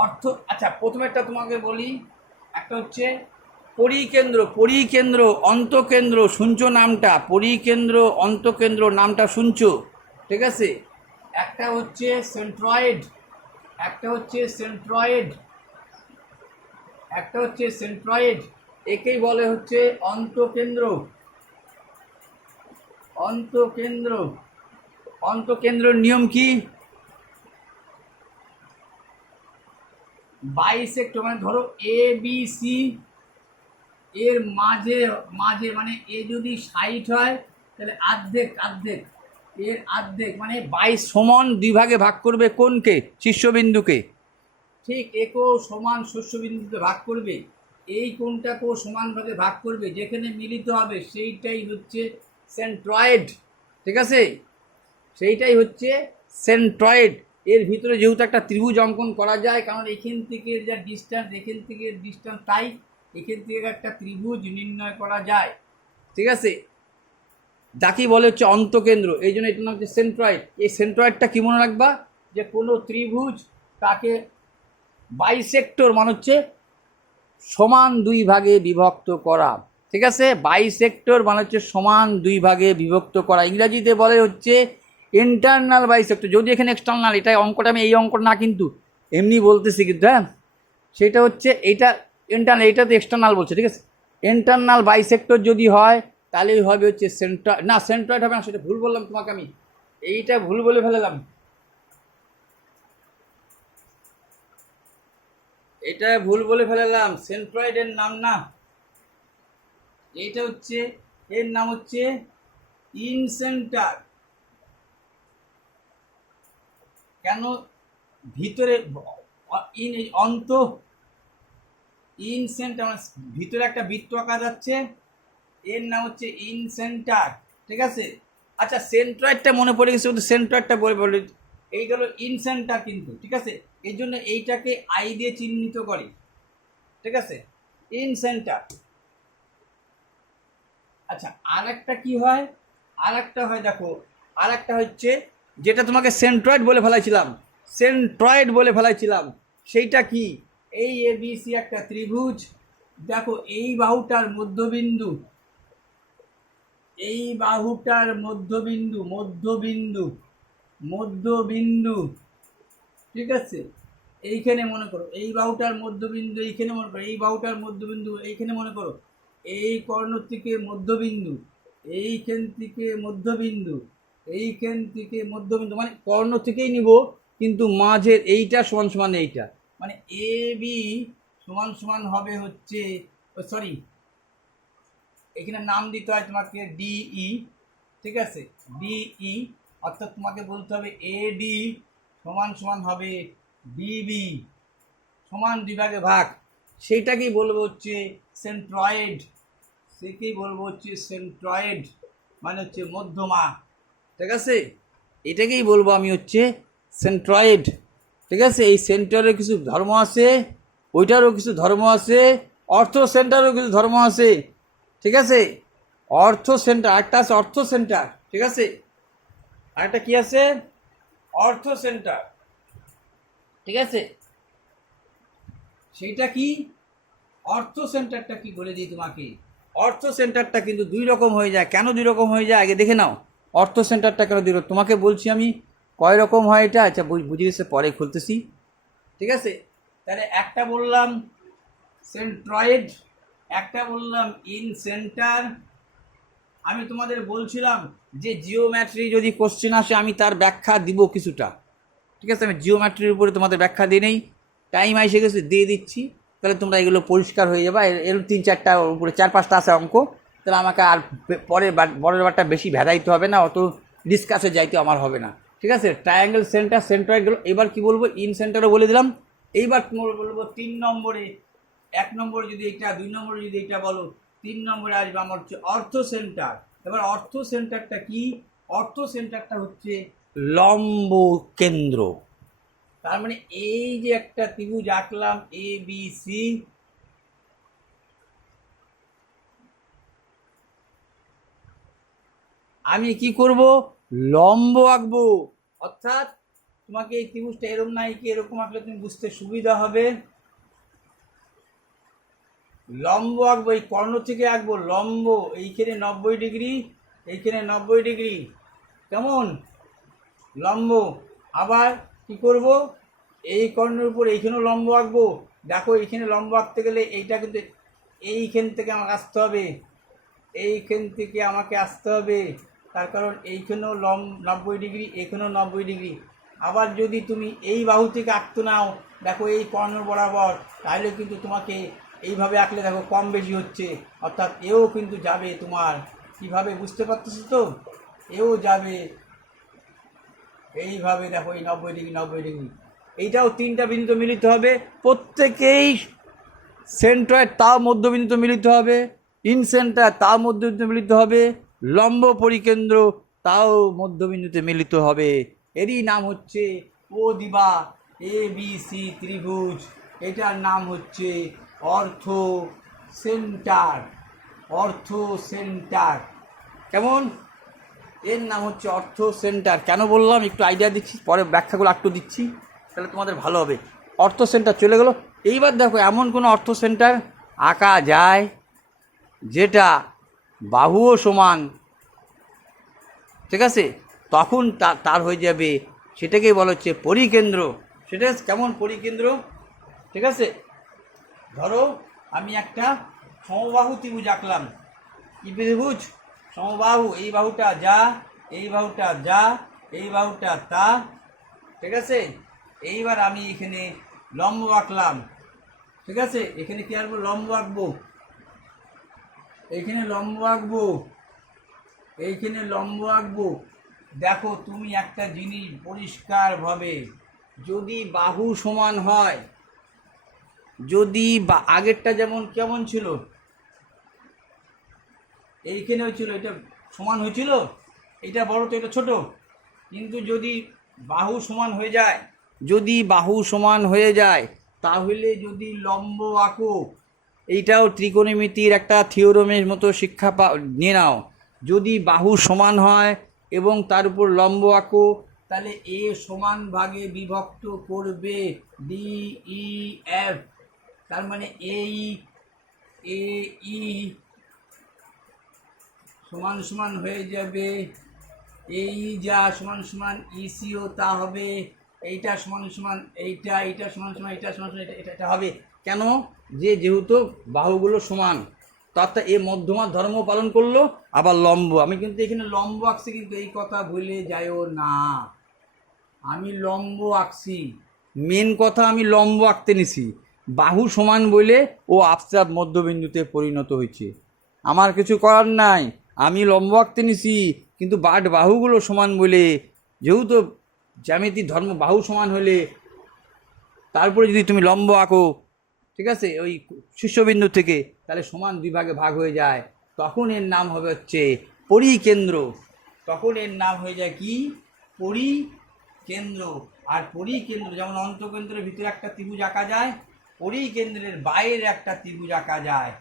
অর্থ, আচ্ছা প্রথমেরটা তোমাকে বলি, একটা হচ্ছে পরিকেন্দ্র, পরিকেন্দ্র অন্তকেন্দ্র, শুনছো নামটা? পরিকেন্দ্র অন্তকেন্দ্র নামটা শুনছো, ঠিক আছে। একটা হচ্ছে সেন্ট্রয়েড, একটা হচ্ছে সেন্ট্রয়েড, একটা হচ্ছে সেন্ট্রয়েড, একেই বলে হচ্ছে অন্তকেন্দ্র, অন্তকেন্দ্র। অন্তকেন্দ্রের নিয়ম কি? বাইসেক্টর মানে ধরো এ বি সি, এর মাঝে মাঝে মানে এ যদি 60 হয় তাহলে অর্ধেক, অর্ধেক এর অর্ধেক মানে 22 সমান 2 ভাগে ভাগ করবে কোনকে? শীর্ষবিন্দুকে। ঠিক একেও সমান শস্যবিন্দুতে ভাগ করবে, এই কোনটাকেও সমান ভাগে ভাগ করবে, যেখানে মিলিত হবে সেইটাই হচ্ছে সেন্ট্রয়েড, ঠিক আছে। সেইটাই হচ্ছে সেন্ট্রয়েড। এর ভিতরে যেহেতু একটা ত্রিভুজ অঙ্কন করা যায়, কারণ এখান থেকে যা ডিস্টেন্স, এখান থেকে ডিস্টেন্স, তাই এখান থেকে একটা ত্রিভুজ নির্ণয় করা যায়, ঠিক আছে। যাকে বলে হচ্ছে অন্তকেন্দ্র, এই জন্য এটার নাম হচ্ছে সেন্ট্রয়েড। এই সেন্ট্রয়েডটা কি মনে রাখবা, যে কোনো ত্রিভুজ তাকে বাইসেক্টর মানে হচ্ছে সমান 2 ভাগে বিভক্ত করা, ঠিক আছে। বাইসেক্টর মানে হচ্ছে সমান 2 ভাগে বিভক্ত করা, ইংরাজিতে বলে হচ্ছে ইন্টারনাল বাইসেক্টর। যদি এখানে এক্সটার্নাল, এটা অঙ্কটা আমি এই অঙ্ক না কিন্তু এমনি বলতেছি কিন্তু, হ্যাঁ সেটা হচ্ছে এইটা ইন্টারনাল, এইটা তো এক্সটার্নাল বলছে, ঠিক আছে। ইন্টারনাল বাইসেক্টর যদি হয় তাহলে হবে হচ্ছে সেন্ট্রয়েড, না সেন্ট্রয়েড হবে না, সেটা ভুল বললাম তোমাকে আমি, এইটা ভুল বলে ফেলালাম, এটা ভুল বলে ফেলালাম, সেন্ট্রয়েডের নাম না, এইটা হচ্ছে, এর নাম হচ্ছে ইনসেন্টার। কেন? ভিতরে অন্ত, ইনসেন্টার মানে ভিতরে একটা বৃত্ত আঁকা যাচ্ছে, এর নাম হচ্ছে ইনসেন্টার, ঠিক আছে। আচ্ছা সেন্ট্রয়েডটা মনে পড়ে গেছে, কিন্তু সেন্ট্রয়েডটা বলে এই গেল ইনসেন্টার কিন্তু, ঠিক আছে। এই জন্য এইটাকে আই দিয়ে চিহ্নিত করে, ঠিক আছে, ইনসেন্টার। আচ্ছা আর একটা কি হয়, আর একটা হয় দেখো, আর একটা হচ্ছে যেটা তোমাকে সেন্ট্রয়েড বলে ফেলাইছিলাম, সেন্ট্রয়েড বলে ফেলাইছিলাম, সেইটা কি? এই এবিসি একটা ত্রিভুজ, দেখো এই বাহুটার মধ্যবিন্দু, এই বাহুটার মধ্যবিন্দু, মধ্যবিন্দু, মধ্যবিন্দু, ঠিক আছে। এইখানে মনে করো এই বাহুটার মধ্যবিন্দু, এইখানে মনে করো এই বাহুটার মধ্যবিন্দু, এইখানে মনে করো এই কর্ণ থেকে মধ্যবিন্দু, এইখান থেকে মধ্যবিন্দু, এইখান থেকে মধ্যবিন্দু, মানে কর্ণ থেকেই নিব, কিন্তু মাঝের এইটা সমান সমান এইটা, মানে এ বি সমান সমান হবে হচ্ছে, সরি এখানে নাম দিতে হয় তোমাকে ডিই, ঠিক আছে, ডিই, অর্থাৎ তোমাকে বলতে হবে এডি সমান সমান হবে ডিবি, সমান 2 ভাগে ভাগ, সেইটাকেই বলবো হচ্ছে সেন্ট্রয়েড, সেকেই বলবো হচ্ছে সেন্ট্রয়েড, মানে হচ্ছে মধ্যমা, ঠিক আছে। এটাকেই বলবো আমি হচ্ছে সেন্ট্রয়েড, ঠিক আছে। এই সেন্টারের কিছু ধর্ম আছে, ওইটারও কিছু ধর্ম আছে, অর্থ সেন্টারও কিছু ধর্ম আছে, ঠিক আছে। অর্থ সেন্টার, একটা আছে অর্থ সেন্টার, ঠিক আছে, আরেকটা কি আছে? অর্থ সেন্টার, ঠিক আছে। সেইটা কি? অর্থ সেন্টারটা কি বলে দিই তোমাকে, অর্থ সেন্টারটা কিন্তু 2 রকম হয়ে যায়। কেন 2 রকম হয়ে যায় আগে দেখে নাও, অর্থ সেন্টারটা কেন 2 রকম তোমাকে বলছি আমি, কয় রকম হয় এটা, আচ্ছা বুঝিয়ে দিচ্ছে পরে খুলতেছি, ঠিক আছে। তাহলে একটা বললাম সেন্ট্রয়েড, একটা বললাম ইন সেন্টার। আমি তোমাদের বলছিলাম যে জিওমেট্রি যদি কোশ্চেন আসে আমি তার ব্যাখ্যা দিব কিছুটা, ঠিক আছে। আমি জিওমেট্রির উপরে তোমাদের ব্যাখ্যা দিই নেই, টাইম এসে গেছে দিয়ে দিচ্ছি, তাহলে তোমরা এগুলো পরিষ্কার হয়ে যাবে। এর 3-4টা উপরে 4-5টা আছে অঙ্ক, তাহলে আমাকে আর পরের বারটা বেশি ভেদাইতে হবে না, অত ডিসকাসে যাইতে আমার হবে না, ঠিক আছে। ট্রায়াঙ্গেল সেন্টার, সেন্ট্রয়েড গেলো, এবার কি বলবো, ইন সেন্টারও বলে দিলাম। এইবার তোমার বলবো 3 নম্বরে, 1 নম্বরে যদি এইটা, 2 নম্বরে যদি এইটা বলো, 3 নম্বরে আসবে আমার হচ্ছে অর্থ সেন্টার। এবার অর্থ সেন্টারটা কি? অর্থ সেন্টারটা হচ্ছে লম্ব কেন্দ্র, তার মানে এই যে একটা ত্রিভুজ আঁকলাম এ বি সি, আমি কি করব, লম্ব আঁকবো। অর্থাৎ তোমাকে এই ত্রিভুজটা এরকম না কি এরকম আঁকলে তুমি বুঝতে সুবিধা হবে। লম্ব আঁকবো, এই কর্ণ থেকে আঁকবো লম্ব, এইখানে 90 ডিগ্রি, এইখানে 90 ডিগ্রি, কেমন লম্ব। আবার কি করব, এই কর্ণের উপর এইখানেও লম্ব আঁকবো। দেখো এইখানে লম্ব আঁকতে গেলে এইটা কিন্তু এইখান থেকে আমাকে আসতে হবে, এইখান থেকে আমাকে আসতে হবে, তার কারণ এইখানেও 90 ডিগ্রি, এখানেও 90 ডিগ্রি। আবার যদি তুমি এই বাহু থেকে আঁকতে নাও, দেখো এই কর্ণ বরাবর, তাহলে কিন্তু তোমাকে এইভাবে আঁকলে দেখো কম বেশি হচ্ছে, অর্থাৎ এও কিন্তু যাবে তোমার, কিভাবে বুঝতে পারতেছো তো, এও যাবে এইভাবে, দেখো এই 90 ডিগ্রি 90 ডিগ্রি। এইটাও তিনটা বিন্দু মিলিত হবে, প্রত্যেকেই সেন্ট্রয়েড তাও মধ্যবিন্দু মিলিত হবে, ইন সেন্টার তাও মধ্যবিন্দু মিলিত হবে, লম্ব পরিকেন্দ্র তাও মধ্যবিন্দুতে মিলিত হবে। এরই নাম হচ্ছে ও দিবা এ বি সি ত্রিভুজ। এটার নাম হচ্ছে অর্থ সেন্টার, অর্থ সেন্টার। কেমন, এর নাম হচ্ছে অর্থ সেন্টার। কেন বললাম একটু আইডিয়া দিচ্ছি, পরে ব্যাখ্যাগুলো একটু দিচ্ছি, তাহলে তোমাদের ভালো হবে। অর্থ সেন্টার চলে গেল। এইবার দেখো এমন কোনো অর্থ সেন্টার আঁকা যায় যেটা বাহুও সমান, ঠিক আছে, তখন তার হয়ে যাবে, সেটাকেই বলা হচ্ছে পরিকেন্দ্র। সেটা কেমন পরিকেন্দ্র, ঠিক আছে। ধরো আমি একটা সমবাহু ত্রিভুজ আঁকলাম, কি ত্রিভুজ, সমবাহু, এই বাহুটা যা, এই বাহুটা যা, এই বাহুটা তা, ঠিক আছে। এইবার আমি এখানে লম্ব আঁকলাম, ঠিক আছে, এখানে কি আঁকবো, লম্ব আঁকবো, এইখানে লম্ব আঁকবো, এইখানে লম্ব আঁকবো। দেখো তুমি একটা জিনিস পরিষ্কারভাবে, যদি বাহু সমান হয়, যদি আগেরটা যেমন কেমন ছিল, এইখানে হয়েছিল, এটা সমান হয়েছিল, এটা বড় তো এটা ছোট, কিন্তু যদি বাহু সমান হয়ে যায়, যদি বাহু সমান হয়ে যায়, তাহলে যদি লম্ব আঁকো, এইটাও ত্রিকোণমিতির একটা থিওরমের মতো শিক্ষা নিয়ে নাও। যদি বাহু সমান হয় এবং তার উপর লম্ব আঁকো, তাহলে এ সমান ভাগে বিভক্ত করবে ডি ই এফ, তার মানে এই এ ই সমান সমান হয়ে যাবে এই যা সমান সমান ইসিও তা হবে, এইটা সমান সমান এইটা, এইটা সমান সমান এইটা সমান সমান এটা, এটা হবে। কেন, যেহেতু বাহুগুলো সমান, অর্থাৎ এ মধ্যমার ধর্ম পালন করলো। আবার লম্ব, আমি কিন্তু এখানে লম্ব আঁকছি, কিন্তু এই কথা ভুলে যাইও না, আমি লম্ব আঁকছি, মেন কথা আমি লম্ব আঁকতে নিছি, বাহু সমান বলে ও আস্তে মধ্যবিন্দুতে পরিণত হয়েছে, আমার কিছু করার নাই, আমি লম্ব আঁকতে নিছি, কিন্তু বাহুগুলো সমান বলে, যেহেতু জ্যামিতির ধর্ম বাহু সমান হলে, তারপরে যদি তুমি লম্ব আঁকো, ঠিক আছে, ওই শীর্ষবিন্দু থেকে, তাহলে সমান দুই ভাগে ভাগ হয়ে যায়, তখন এর নাম হবে হচ্ছে পরিকেন্দ্র, তখন এর নাম হয়ে যায় কি, পরিকেন্দ্র। আর পরিকেন্দ্র যেমন অন্তকেন্দ্রের ভিতরে একটা ত্রিভুজ আঁকা যায়, পরিকেন্দ্রের বাইরে একটা ত্রিভুজ আঁকা যায়।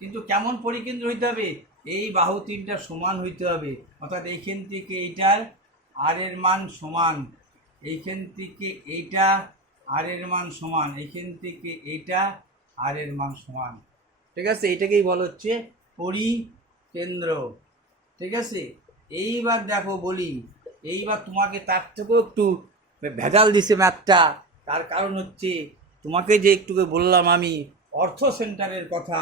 কিন্তু কেমন পরিকেন্দ্র হইতে হবে, এই বাহু তিনটা সমান হইতে হবে, অর্থাৎ এইখান থেকে এইটার আর এর মান সমান, এইখান থেকে এইটা আর এর মান সমান, এইখান থেকে এইটা আর এর মান সমান, ঠিক আছে, এটাকেই বলা হচ্ছে পরিকেন্দ্র, ঠিক আছে। এইবার দেখো বলি, এইবার তোমাকে তার থেকেও একটু ভেজাল দিছে ম্যাথটা, তার কারণ হচ্ছে তোমাকে যে একটু বললাম আমি অর্থ সেন্টারের কথা,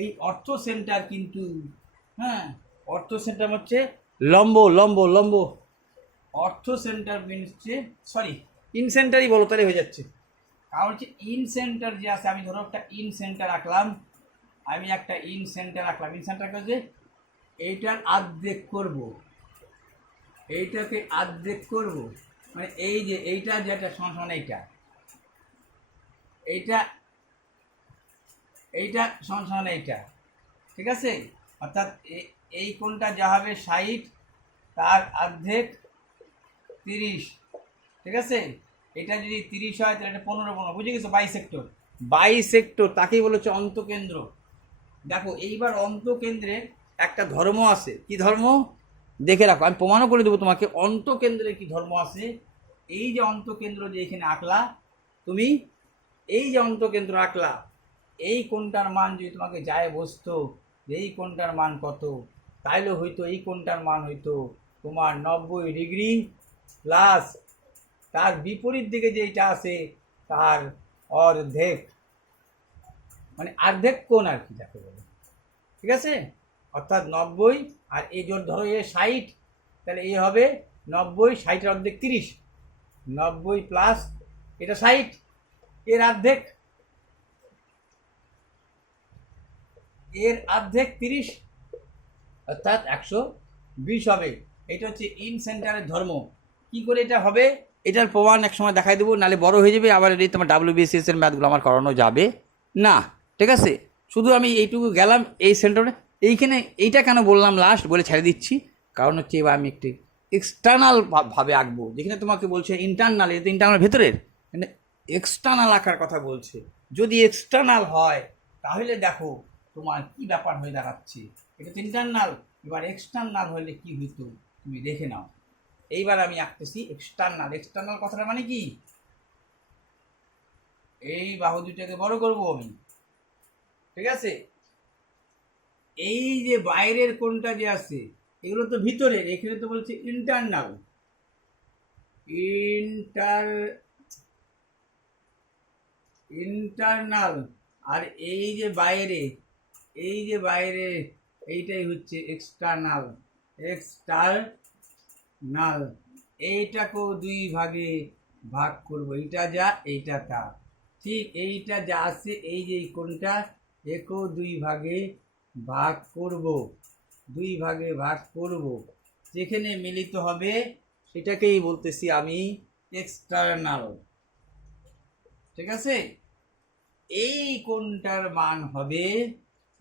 এই অর্থ সেন্টার কিন্তু, হ্যাঁ, অর্থ সেন্টার হচ্ছে লম্ব লম্ব লম্ব, অর্থ সেন্টার হচ্ছে, সরি ইন সেন্টারই বলো তাহলে হয়ে যাচ্ছে, কারণ হচ্ছে ইন সেন্টার যে আছে, আমি ধরো একটা ইন সেন্টার আঁকলাম, আমি একটা ইন সেন্টার আঁকলাম, ইন সেন্টার কাছে এইটার আর্ধেক করব, এইটাকে আর্ধেক করব, মানে এই যে এইটা যেটা সমান সমান এইটা, এইটা এইটা সমান সমান এইটা, ঠিক আছে, অর্থাৎ এই কোণটা যা হবে 60, তার অর্ধেক 30, ঠিক আছে। এটা যদি 30 হয় তাহলে এটা 15 বুঝে গেছো, বাইসেক্টর। বাইসেক্টর তাকেই বলেছে অন্তকেন্দ্র। দেখো এইবার অন্তকেন্দ্রের একটা ধর্ম আছে, কি ধর্ম দেখে রাখো, আমি প্রমাণও করে দেবো তোমাকে। অন্তকেন্দ্রে কি ধর্ম আছে, এই যে অন্তকেন্দ্র যে এখানে আঁকলা তুমি, এই যে অন্তকেন্দ্র আঁকলা, এই কোণটার মান যদি তোমাকে যায় বসতো এই কোণটার মান কত, তাইলে হয়তো এই কোণটার মান হইতো তোমার 90 ডিগ্রি প্লাস তার বিপরীত দিকে যেটা আছে তার অর্ধেক, মানে অর্ধেক কোণ আর কি যাকে বলে, ঠিক আছে। অর্থাৎ 90, আর এই জোর ধরো এ 60, তাহলে এ হবে 90, 60 অর্ধেক 30, 90 প্লাস এটা 60 এর অর্ধেক, এর অর্ধেক 30, অর্থাৎ 120 হবে। এটা হচ্ছে ইন সেন্টারের ধর্ম। কি করে এটা হবে এটার প্রমাণ এক সময় দেখাই দেবো, নাহলে বড় হয়ে যাবে আবার এই তোমার WBCS এর ম্যাথগুলো আমার করানো যাবে না, ঠিক আছে। শুধু আমি এইটুকু গেলাম এই সেন্টারে। এইখানে এইটা কেন বললাম লাস্ট বলে ছেড়ে দিচ্ছি, কারণ হচ্ছে এবার আমি একটি এক্সটার্নাল ভাবে আঁকবো, যেখানে তোমাকে বলছে ইন্টারনাল, এটা ইন্টারনাল ভেতরের, মানে এক্সটার্নাল আঁকার কথা বলছে। যদি এক্সটার্নাল হয় তাহলে দেখো তোমার কি ব্যাপার হয়ে দাঁড়াচ্ছে, এটা তো ইন্টারনাল, এবার এক্সটার্নাল হলে কি হইতো তুমি দেখে নাও। এইবার আমি আঁকতেছি এক্সটার্নাল। এক্সটার্নাল কথাটা মানে কি, এই বাহু দুটাকে বড় করবো আমি, ঠিক আছে। এই যে বাইরের কোণটা যে আছে এগুলো তো ভিতরের, এখানে তো বলছে ইন্টারনাল, ইন্টারনাল। আর এই যে বাইরে, এই যে বাইরে এইটাই হচ্ছে এক্সটার্নাল, এক্সটার্নাল। এইটাকেও 2 ভাগে ভাগ করব, এইটা যা এইটা তা, ঠিক এইটা যা আছে এই যে কোণটা একেও 2 ভাগে ভাগ করব, 2 ভাগে ভাগ করব, যেখানে মিলিত হবে সেটাকেই বলতেছি আমি এক্সটার্নাল, ঠিক আছে। এই কোণটার মান হবে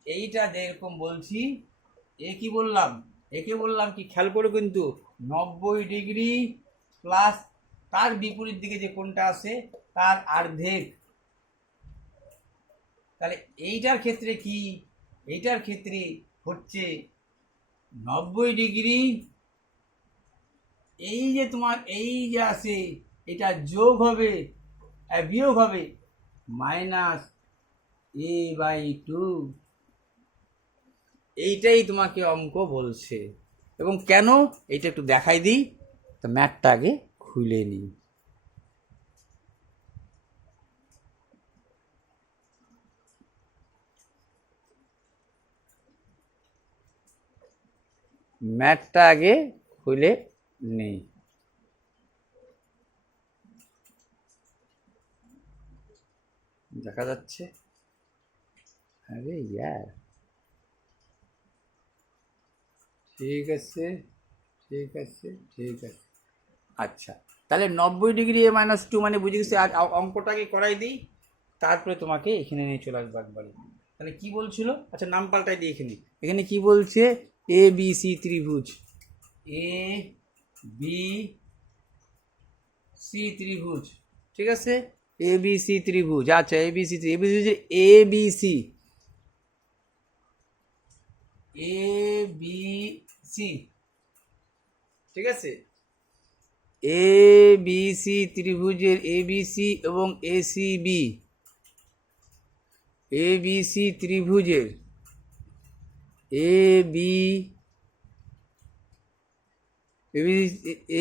এইটা, যেরকম বলছি এ কি বললাম, একে বললাম কি খেয়াল করে কিন্তু 90 ডিগ্রি প্লাস তার বিপরীত দিকে যে কোণটা আছে তার অর্ধেক। তাহলে এইটার ক্ষেত্রে কি, এইটার ক্ষেত্রে হচ্ছে 90 ডিগ্রি, এই যে তোমার এই যে আছে এটা যোগ হবে বিয়োগ হবে -a/2, এইটাই তোমাকে অঙ্ক বলছে। এবং কেন এইটা একটু দেখাই দিই, তো ম্যাথটা আগে খুলে নিই। ম্যাথটা আগে খুলে নেই। দেখা যাচ্ছে, আরে ইয়ার, ঠিক আছে ঠিক আছে ঠিক আছে। আচ্ছা, তাহলে 90 ডিগ্রি A-2 মানে বুঝে গেছি। আর অঙ্কটাকে করাই দিই, তারপরে তোমাকে এখানে নিয়ে চলে আসবো একবারে। তাহলে কি বলছিল, আচ্ছা নাম পাল্টাই দিই, এখানে এখানে কি বলছে, ABC ত্রিভুজ, ABC ত্রিভুজ, ঠিক আছে। ABC ত্রিভুজ, আচ্ছা ABC ত্রিভুজের ABC, ঠিক আছে। ABC ত্রিভুজের ABC এবং ACB, ABC ত্রিভুজের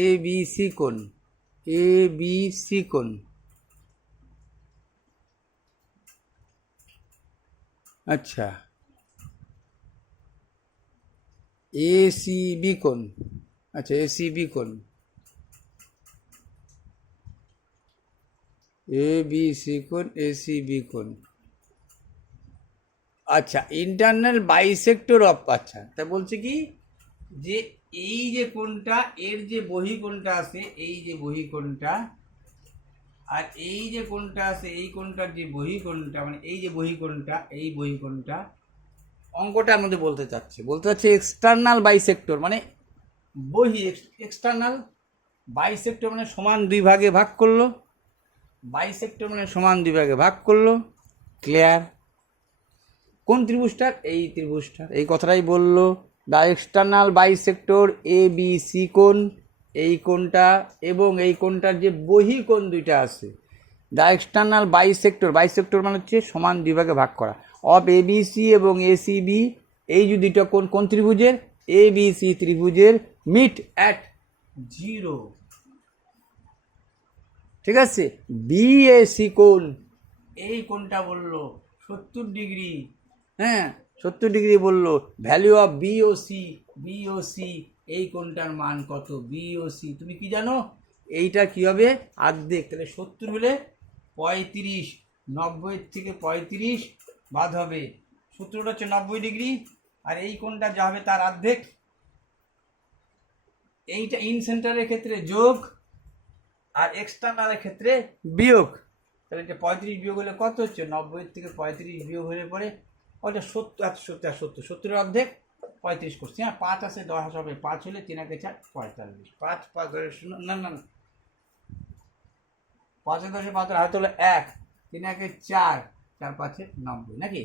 ABC কোণ, ABC কোণ, আচ্ছা ACB কোণ, আচ্ছা ACB কোণ, ABC কোণ, ACB কোণ, আচ্ছা ইন্টারনাল বাইসেক্টর অফ, আচ্ছা তা বলছে কি যে এই যে কোণটা এর যে বহিঃকোণটা আছে, এই যে বহিঃকোণটা, আর এই যে কোণটা আছে এই কোণটার যে বহিঃকোণটা, মানে এই যে বহিঃকোণটা, এই বহিঃকোণটা অঙ্কটার মধ্যে বলতে চাচ্ছে এক্সটার্নাল বাইসেক্টর, মানে বহি, এক্সটার্নাল বাইসেক্টর মানে সমান দুই ভাগে ভাগ করলো, বাইসেক্টর মানে সমান দুই ভাগে ভাগ করলো। ক্লিয়ার? কোন ত্রিভুজটার? এই ত্রিভুজটার। এই কথাটাই বললো। The external bisector A B C কোণ, এই কোণটা এবং এই কোণটার যে বহিঃকোণ দুইটা আছে, দ্য এক্সটার্নাল বাইসেক্টর, বাইসেক্টর মানে হচ্ছে সমান দুই ভাগে ভাগ করা, অফ এ বি সি এবং এ সি বি, এই যে দুইটা কোণ কোন ত্রিভুজের? এ বি সি ত্রিভুজের মিট অ্যাট 0। ঠিক আছে? বিএসি কোণ, এই কোণটা বললো 70 ডিগ্রি। হ্যাঁ, 70 ডিগ্রি বললো। ভ্যালু অফ বিওসি, বিওসি এই কোণটার মান কত? বিওসি তুমি কি জানো? এইটা কি হবে? অর্ধেক। তাহলে 70 হলে 35, 90 থেকে 35 বাদ হবে। সূত্রটা হচ্ছে 90 ডিগ্রি, আর এই কোণটা যা হবে তার অর্ধেক। এইটা ইন সেন্টারের ক্ষেত্রে যোগ, আর এক্সটার্নালের ক্ষেত্রে বিয়োগ। তাহলে এটা 35 বিয়োগ হলে কত হচ্ছে? 90 থেকে 35 বিয়োগ হলে পরে ওটা 70, 70 অর্ধেক 35 করছি। হ্যাঁ, 5 আছে 10 হবে, 5 হলে 3 আগে 4 45, 5 5 ধরে শূন্য, না না না, 5 10 5 হাতে হলো 1, 3 আগে 4, 4 5 90 নাকি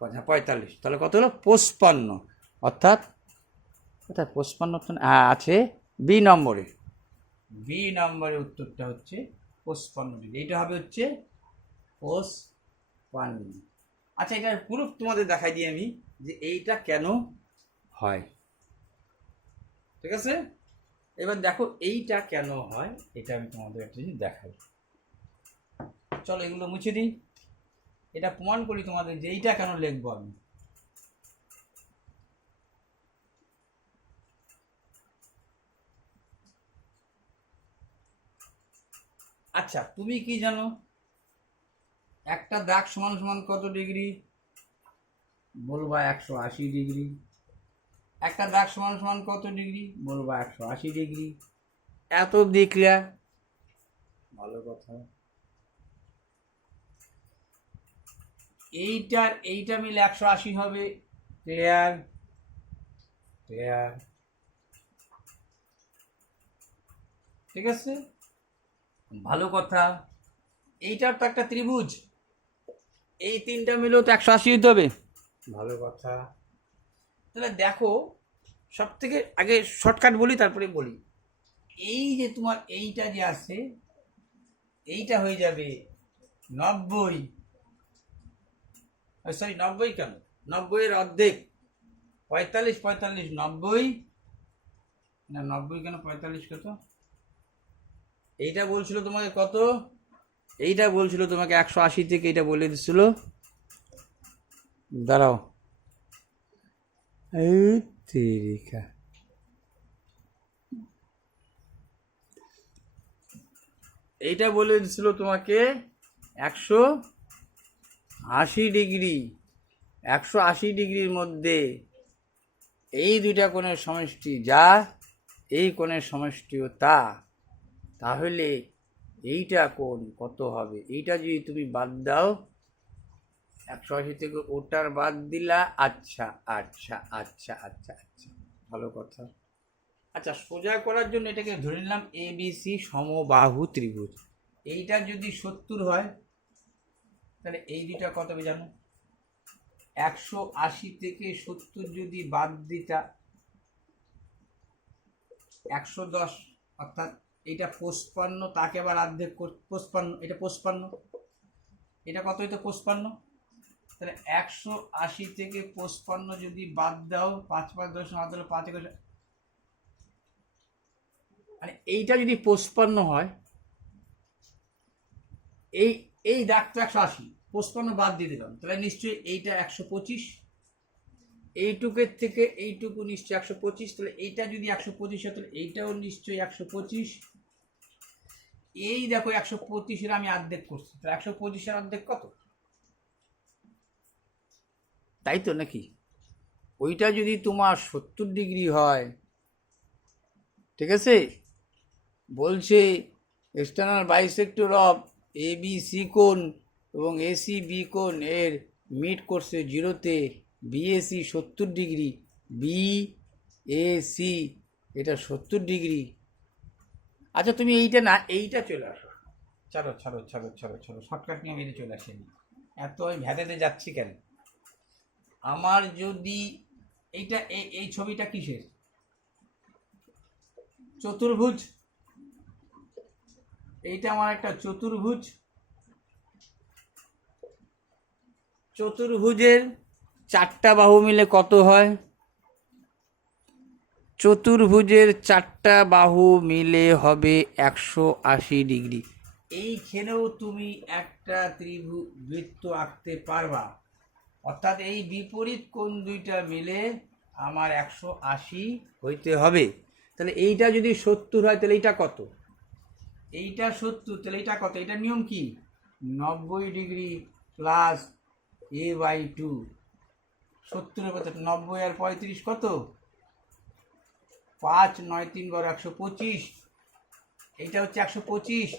45। তাহলে কত হলো? 55। অর্থাৎ 55 আছে বি নম্বরে। বি নম্বরের উত্তরটা হচ্ছে 55 ডিগ্রি। এইটা হবে হচ্ছে 55। আচ্ছা, এটার প্রুফ তোমাদের দেখাই দিই আমি যে এইটা কেন হয়। ঠিক আছে? এবার দেখো এইটা কেন হয়, এটা আমি তোমাদের একটা জিনিস দেখাই। চলো এগুলো মুছে দিই, এটা প্রমাণ করি তোমাদের যে এইটা কেন লিখবো আমি। আচ্ছা, তুমি কি জানো একটা দাগ সমান সমান কত ডিগ্রি? বলবা 180 ডিগ্রি। একটা দাগ সমান সমান কত ডিগ্রি? বলবা 180 ডিগ্রি। এত দেখলা, ভালো কথা। এইটার এইটা মিলে 180 হবে। ক্লিয়ার? ক্লিয়ার? ঠিক আছে, ভালো কথা। এইটার তো একটা ত্রিভুজ, এই তিনটা মিলেও তো 180 হতে হবে। ভালো কথা। তাহলে দেখো, সব থেকে আগে শর্টকাট বলি তারপরে বলি। এই যে তোমার এইটা যে আছে, এইটা হয়ে যাবে 90, সরি 90 কেন, 90 এর অর্ধেক 45, 45 90 না, 90 কেন 45 কত? এইটা বলছিল তোমাকে কত? এইটা বলছিল তোমাকে 180 থেকে, এইটা বলে দিছিল। দাঁড়াও, এই তেরিকা, এইটা বলে দিছিল তোমাকে 180 ডিগ্রি। 180 ডিগ্রির মধ্যে এই দুইটা কোণের সমষ্টি যা, এই কোণের সমষ্টিও তা, তাহলে এইটা কোণ কত হবে? এইটা যদি তুমি বাদ দাও, 180 থেকে ওটার বাদ দিলা। আচ্ছা আচ্ছা আচ্ছা আচ্ছা আচ্ছা, ভালো কথা। আচ্ছা, সোজা করার জন্য এটাকে ধরে নিলাম এ বি সি সমবাহু ত্রিভুজ। এইটা যদি 70 হয়, তাহলে এই দুইটা কত হবে জানো? 180 থেকে 70 যদি বাদ দিতা 110, অর্থাৎ এইটা 55, তাকে আবার অর্ধেক 55, এটা 55, এটা কত হইতো? 55। তাহলে 180 থেকে 55 যদি বাদ দাও, 5 5 10 বাদ দিলে 5 1, মানে এইটা যদি 55 হয়, এই এই দাগটা 180, 55 বাদ দিয়ে দিলাম, তাহলে নিশ্চয়ই এইটা 125, এইটুকের থেকে এইটুকু নিশ্চয়ই 125। তাহলে এইটা যদি 125 হয়, তাহলে এইটাও নিশ্চয়ই 125। এই দেখো 125 আমি অর্ধেক করছি, তাহলে 125 অর্ধেক কত? তাই তো নাকি? ওইটা যদি তোমার 70 ডিগ্রি হয়, ঠিক আছে, বলছে external bisector of A B C কোণ এবং এসি বি কোণ এর মিট করছে 0-তে, বিএসি 70 ডিগ্রি, বিএসি এটা 70 ডিগ্রি, আচ্ছা তুমি এইটা না, এইটা চলে আসো, ছাড়ো ছাড়ো ছাড়ো ছাড়ো ছাড়ো, শর্টকাট নিয়ে মেরে চলে আসেনি, এত আমি ভেদাতে যাচ্ছি কেন? আমার যদি এইটা এই ছবিটা কিসের? চতুর্ভুজ। এইটা আমার একটা চতুর্ভুজ। চতুর্ভুজের চারটা বাহু মিলে কত হয়? চতুর্ভুজের চারটা বাহু মিলে হবে 180 ডিগ্রি। এইখানেও তুমি একটা বৃত্ত আঁকতে পারবা, অর্থাৎ এই বিপরীত কোণ দুইটা মিলে আমার 180 হইতে হবে। তাহলে এইটা যদি 70 হয় তাহলে এইটা কত? এইটা 70, তাহলে এইটা কত? এটা নিয়ম কি? 90 ডিগ্রি প্লাস a/2। 70 কত? 90 আর 35 কত? 5 9 3 12 125। এইটা হচ্ছে 125।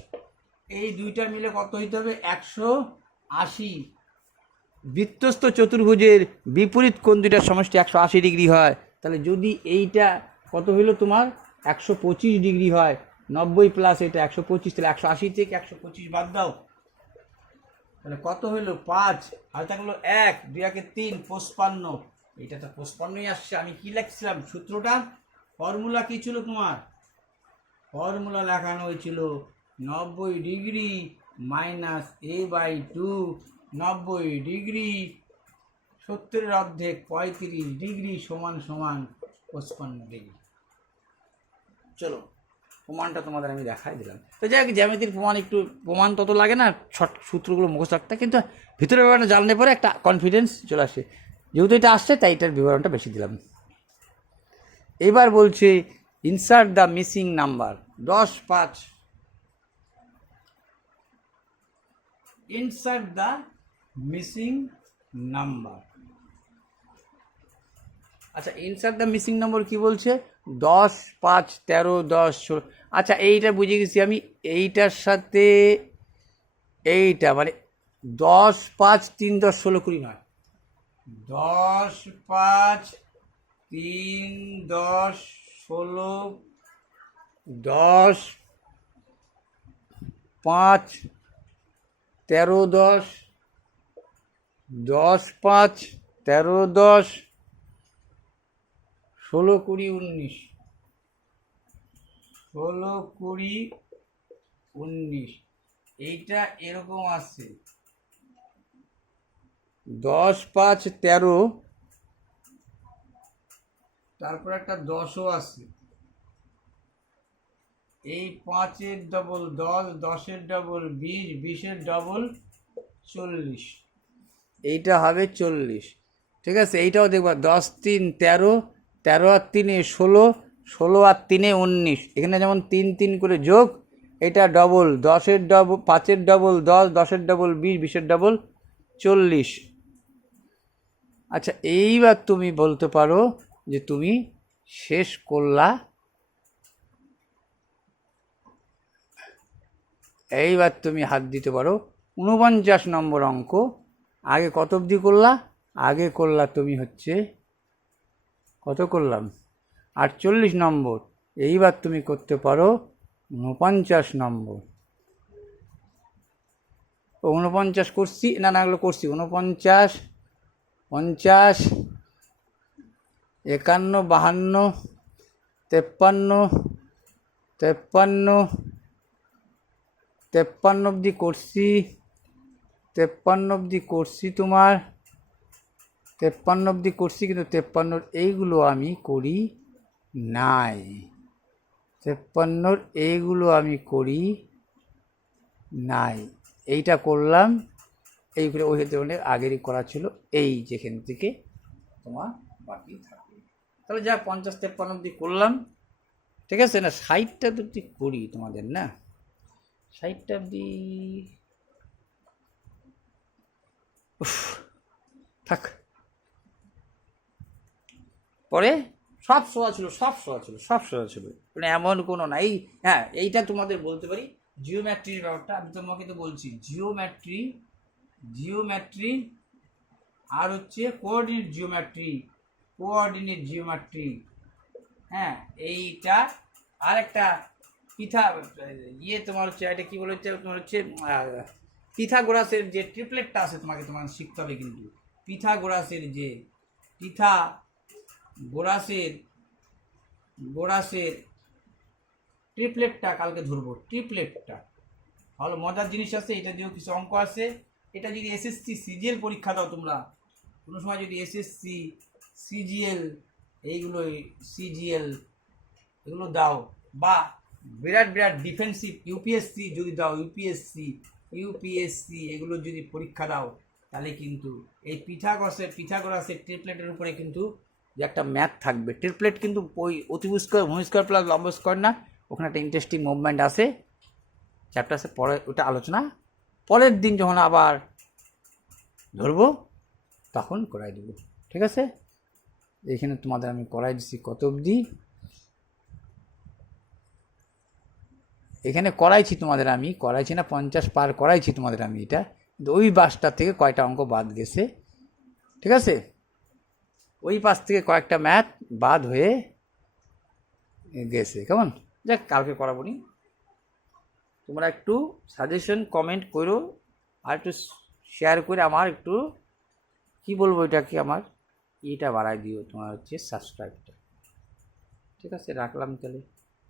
এই দুইটা মিলে কত হইতে হবে? 180। বৃত্তস্থ চতুর্ভুজের বিপরীত কোণ দুইটার সমষ্টি 180 ডিগ্রি হয়। তাহলে যদি এইটা কত হইল তোমার? 125 ডিগ্রি হয়, 90 প্লাস এটা 125, তাহলে 180 থেকে 125 বাদ দাও, তাহলে কত হইল? 5 আর থাকলো 1, 2 একে 3, 55। এইটা তো 55ই আসছে। আমি কি লিখছিলাম সূত্রটা? ফর্মুলা কি ছিল তোমার? ফর্মুলা লেখানো হয়েছিল 90 ডিগ্রি মাইনাস a/2, 90 ডিগ্রি 70-এর অর্ধেক 35 ডিগ্রি সমান সমান 55 ডিগ্রি। চলো প্রমাণটা তোমাদের আমি দেখাই দিলাম। তো যাই হোক, জ্যামিতির প্রমাণ একটু প্রমাণ তত লাগে না, সূত্রগুলো মুখস্থ রাখতে, কিন্তু ভিতরের ব্যাপারটা জানলে পরে একটা কনফিডেন্স চলে আসে। যেহেতু এটা আসছে তাই এটার বিবরণটা বেশি দিলাম। এবার বলছে insert the missing number. 10-5 insert the missing number. আচ্ছা ইনসার্ট দ্য মিসিং নম্বর কি বলছে? 10 5 13 10 16। আচ্ছা এইটা বুঝে গেছি আমি, এইটার সাথে এইটা মানে 10 5 3 10 16 20 নয়, 10 5 3 10 16, 10 5 13 10, 10 5 13 10 16 20 19, 16 20 19। এইটা এরকম আসছে 10 5 13, তারপর একটা 10ও আসছে, এই 5-এর ডবল 10, 10-এর ডবল 20, 20-এর ডবল 40। এইটা হবে 40। ঠিক আছে, এইটাও দেখবা 10 3 13, 13 আর 3 16, 16 আর 3 19। এখানে যেমন 3 3 করে যোগ, এটা ডবল 10-এর ডবল 5-এর ডবল 10, 10-এর ডবল 20, 20-এর ডবল 40। আচ্ছা এইবার তুমি বলতে পারো যে তুমি শেষ করলা। এইবার তুমি হাত দিতে পারো 49 নম্বর অঙ্ক। আগে কত অবধি করলা? আগে করলা তুমি হচ্ছে কত করলাম? 48 নম্বর। এইবার তুমি করতে পারো 49 নম্বর। 49 করছি না, না এগুলো করছি 49 50 51 52 53 53 53 অবধি করছি, 53 অবধি করছি তোমার, 53 অবধি করছি, কিন্তু 53 এইগুলো আমি করি নাই, 53 এইগুলো আমি করি নাই। এইটা করলাম, এইগুলো ওই ধরনের আগেরই করা ছিল, এই যেখান থেকে তোমার বাকি থাকবে। তাহলে যা 50 53 অবধি করলাম, ঠিক আছে না? 60টা তো ঠিক করি তোমাদের, না 60টা অবধি থাক, পরে সব শোয়া ছিল, সব শোয়া ছিল, সব শোয়া ছিল, মানে এমন কোনো নাই। হ্যাঁ এইটা তোমাদের বলতে পারি জিওমেট্রির ব্যাপারটা, আমি তোমাকে তো বলছি জিওমেট্রি, জিওমেট্রি আর হচ্ছে কোঅর্ডিনেট জিওমেট্রি, কোঅর্ডিনেট জিওমেট্রি। হ্যাঁ এইটা আর একটা পিথা তোমার হচ্ছে এটা কি বলে হচ্ছে তোমার হচ্ছে পিথাগোরাসের যে ট্রিপলেটটা আছে তোমার শিখতে হবে কিন্তু পিথাগোরাসের যে পিথাগোরাসের গোরাসের ট্রিপলেটটা কালকে ধরবো। ট্রিপলেটটা ভালো মজার জিনিস আছে, এটা দিয়েও কিছু অঙ্ক আছে। এটা যদি এসএসসি সিজিএল পরীক্ষা দাও তোমরা কোনো সময়, যদি এসএসসি সিজিএল এইগুলো সিজিএল এগুলো দাও, বা বিরাট বিরাট ডিফেন্সিভ ইউপিএসসি যদি দাও, ইউপিএসসি এগুলো যদি পরীক্ষা দাও, তাহলে কিন্তু এই পিথাগোরাসের ট্রিপলেটের উপরে কিন্তু যে একটা ম্যাথ থাকবে। ট্রিপলেট কিন্তু ওই অতিভুজ স্কয়ার প্লাস লম্ব স্কয়ার না, ওখানে একটা ইন্টারেস্টিং মুভমেন্ট আছে, চ্যাপ্টার আছে, পরে ওটা আলোচনা পরের দিন যখন আবার ধরবো তখন করাই দেবো, ঠিক আছে। এখানে তোমাদের আমি করাই দিচ্ছি কত অবধি, এখানে করাইছি তোমাদের, আমি করাইছি না 50 পার করাইছি তোমাদের আমি, এটা কিন্তু ওই বাসটা থেকে কয়টা অঙ্ক বাদ গেছে, ঠিক আছে। ওই পাশ থেকে কয়েকটা ম্যাথ বাদ হয়ে গেছে, কেমন। যাক কালকে করাবো নি, তোমরা একটু সাজেশন কমেন্ট করো, আর একটু শেয়ার করে আমার একটু কি বলবো এটাকে, আমার এটা বাড়াই দিও, তোমার হচ্ছে সাবস্ক্রাইবটা, ঠিক আছে। রাখলাম তাহলে।